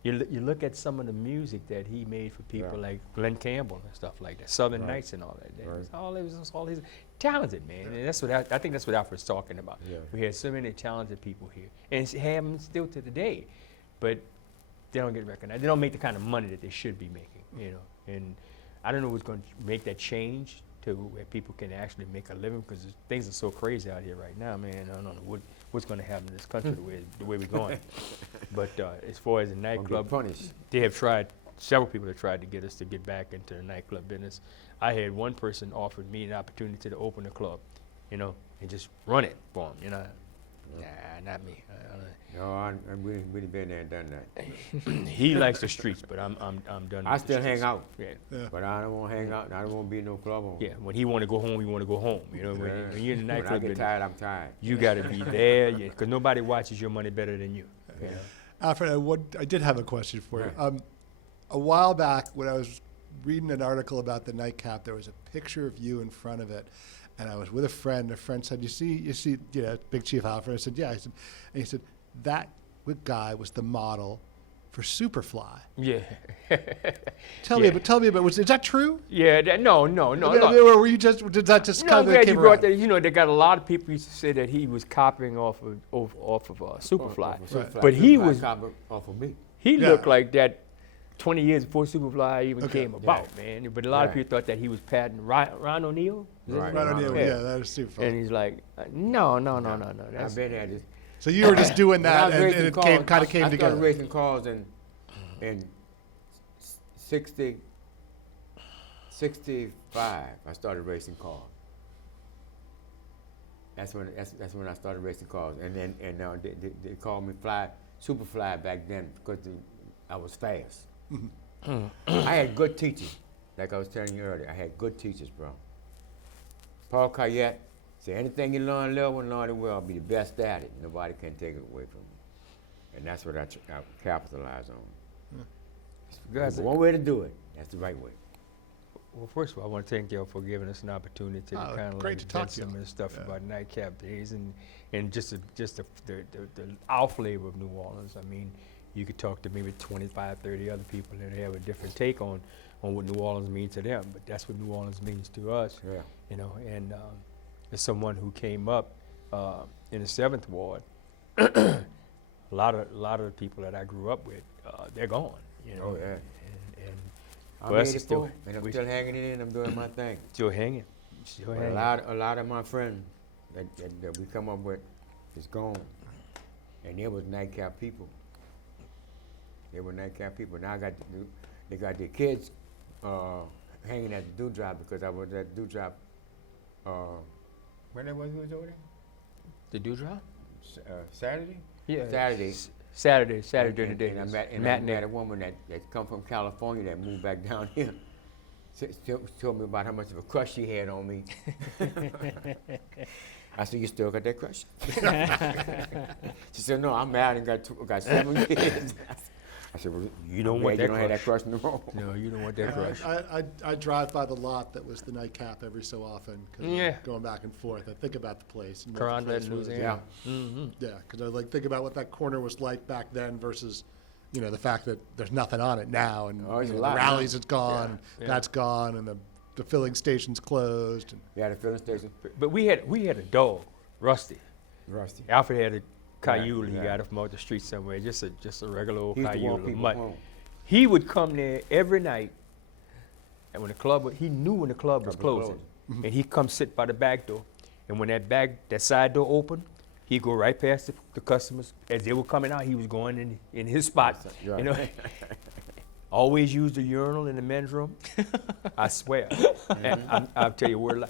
You look at some of the music that he made for people like Glenn Campbell and stuff like that, Southern Nights and all that. It was all his talented, man. And that's what I think that's what Alfred's talking about. Yeah. We had so many talented people here, and have them still to the day, but they don't get recognized. They don't make the kind of money that they should be making, you know. And I don't know what's going to make that change to where people can actually make a living, because things are so crazy out here right now, man. I don't know what's going to happen in this country the way we're going. But as far as the nightclub, they have tried. Several people have tried to get us to get back into the nightclub business. I had one person offered me an opportunity to open a club, you know, and just run it for them, you know. Nah, not me. No, we really been there and done that. He likes the streets, but I'm done. I with the still hang streets. out, Yeah. but I don't want to hang out. I don't want to be in no club on. Yeah, when he want to go home, he want to go home. You know, when you're in the When I nightclub, get business, tired, I'm tired. you got to be there, because nobody watches your money better than you. You know? Alfred, I did have a question for you. A while back, when I was reading an article about the Nite Cap, there was a picture of you in front of it, and I was with a friend. A friend said, "You see, Big Chief Alfred." I said, "Yeah." I said, and he said, "That guy was the model for Superfly." Yeah. Tell me about. Is that true? Yeah. No. I mean, look. or were you just? Did that just No, kind I'm of glad came you brought around? that. You know, they got a lot of people used to say that he was copying off of Superfly, Superfly. but he Superfly was copied off of me. he Yeah. looked like that 20 years before Superfly even Okay. came about, man. But a lot of people thought that he was patting Ron O'Neal. Is that Right. Right on his you. name? Yeah, that is Superfly. And he's like, no. I've That's, been at it. So you were just doing When I that, was and racing it cars, came I together. started racing cars in 65. I started racing cars. That's when I started racing cars, and they called me Superfly back then because I was fast. I had good teachers, like I was telling you earlier. I had good teachers, bro. Paul Cayette said, "Anything you learn little and learn it well, be the best at it. Nobody can take it away from you." And that's what I capitalize on. guys, There's one way to do it. That's the right way. well, first of all, I want to thank y'all for giving us an opportunity to kind of great to talk to some you. of the stuff about Nite Cap days and just the our flavor of New Orleans. I mean, you could talk to maybe 25, 30 other people and they have a different take on what New Orleans means to them, but that's what New Orleans means to us. Yeah. You know, and as someone who came up in the 7th Ward, a lot of the people that I grew up with, they're gone. You know, Oh, yeah. and I'm for us, 84, it's still and I'm we still hanging in. I'm doing my thing. still hanging. Still But hanging. a lot of my friends that we come up with is gone, and they was Nite Cap people. They were Nite Cap people. Now they got their kids hanging at the Dewdrop because I was at Dewdrop. When was over there? The Dewdrop? Saturday. Yeah. Saturday. Saturday during the day. And I met Matinee. a woman that come from California that moved back down here. Told me about how much of a crush she had on me. I said, "You still got that crush?" She said, "No, I'm married and got 7 kids." I said, "Well, You don't I'm want glad that you don't have that crush. crush no more." No, you don't want that crush. I drive by the lot that was the Nite Cap every so often because Yeah. going back and forth. I think about the place. And what the Carnival, place was. Louisiana. Yeah. Mm-hmm. Yeah, because I think about what that corner was like back then versus, the fact that there's nothing on it now, and Oh, there's a the lot now. rallies is gone, Yeah. that's gone, and the filling station's closed. And Yeah, the filling station, But we had a dog, Rusty. Rusty. Alfred had a Cayule he yeah. got it from out the street somewhere, just a regular old He used to Cayule want of people mutt. home. He would come there every night, and when the club, he knew when the club was Club was closing, and he'd come sit by the back door, and when that side door opened, he'd go right past the customers as they were coming out. He was going in his spot, Right. you know. Always used the urinal in the men's room. I swear. And I'll tell you where.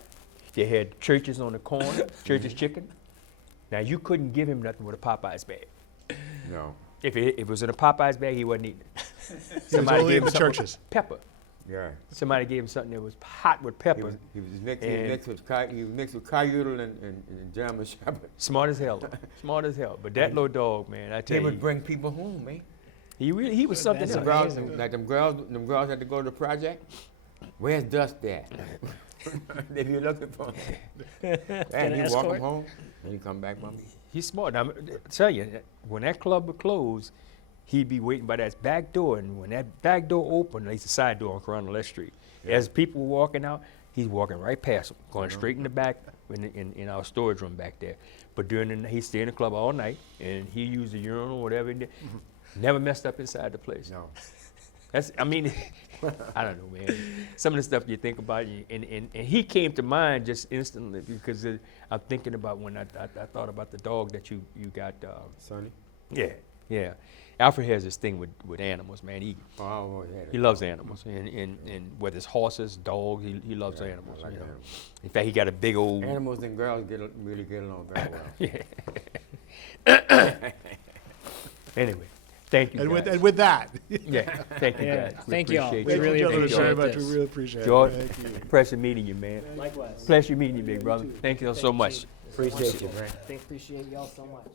They had churches on the corner, churches chicken. Now you couldn't give him nothing with a Popeyes bag. No. If it was in a Popeyes bag, he wasn't eating it. It was only in the something with churches. pepper. Yeah. Somebody gave him something that was hot with pepper. He was mixed And- with Cayule and German Shepherd. Smart as hell. Smart as hell. But that little dog, man, I They tell would you, bring people home, man. he was something That's Them else. girls, like them girls had to go to the project. Where's Dust at? If you're looking for him. And you walk escort? him home, and you come back, mommy. He's smart. I tell you, when that club would close, he'd be waiting by that back door, and when that back door opened, it's the side door on Carnival Street. Yeah. As people were walking out, he's walking right past them, going straight in the back in our storage room back there. But during the he stayed in the club all night, and he used the urinal or whatever. He did. Never messed up inside the place. No. That's, I mean, I don't know, man. Some of the stuff you think about, and he came to mind just instantly because I'm thinking about when I thought about the dog that you got. Sonny? Yeah. Alfred has this thing with animals, man. He loves animals, and whether it's horses, dogs, he loves animals. I like you know. animals. In fact, he got a big old. Animals and girls really get along very well. Yeah. Anyway, thank you. And guys. with that, Yeah, thank you Yeah, guys. thank you all. appreciate We thank really you gentlemen appreciate very much. this. We really appreciate George, it. Thank you. pleasure meeting you, man. Likewise. Pleasure meeting you, big brother. Thank you so much. Appreciate you, man. Appreciate y'all so much.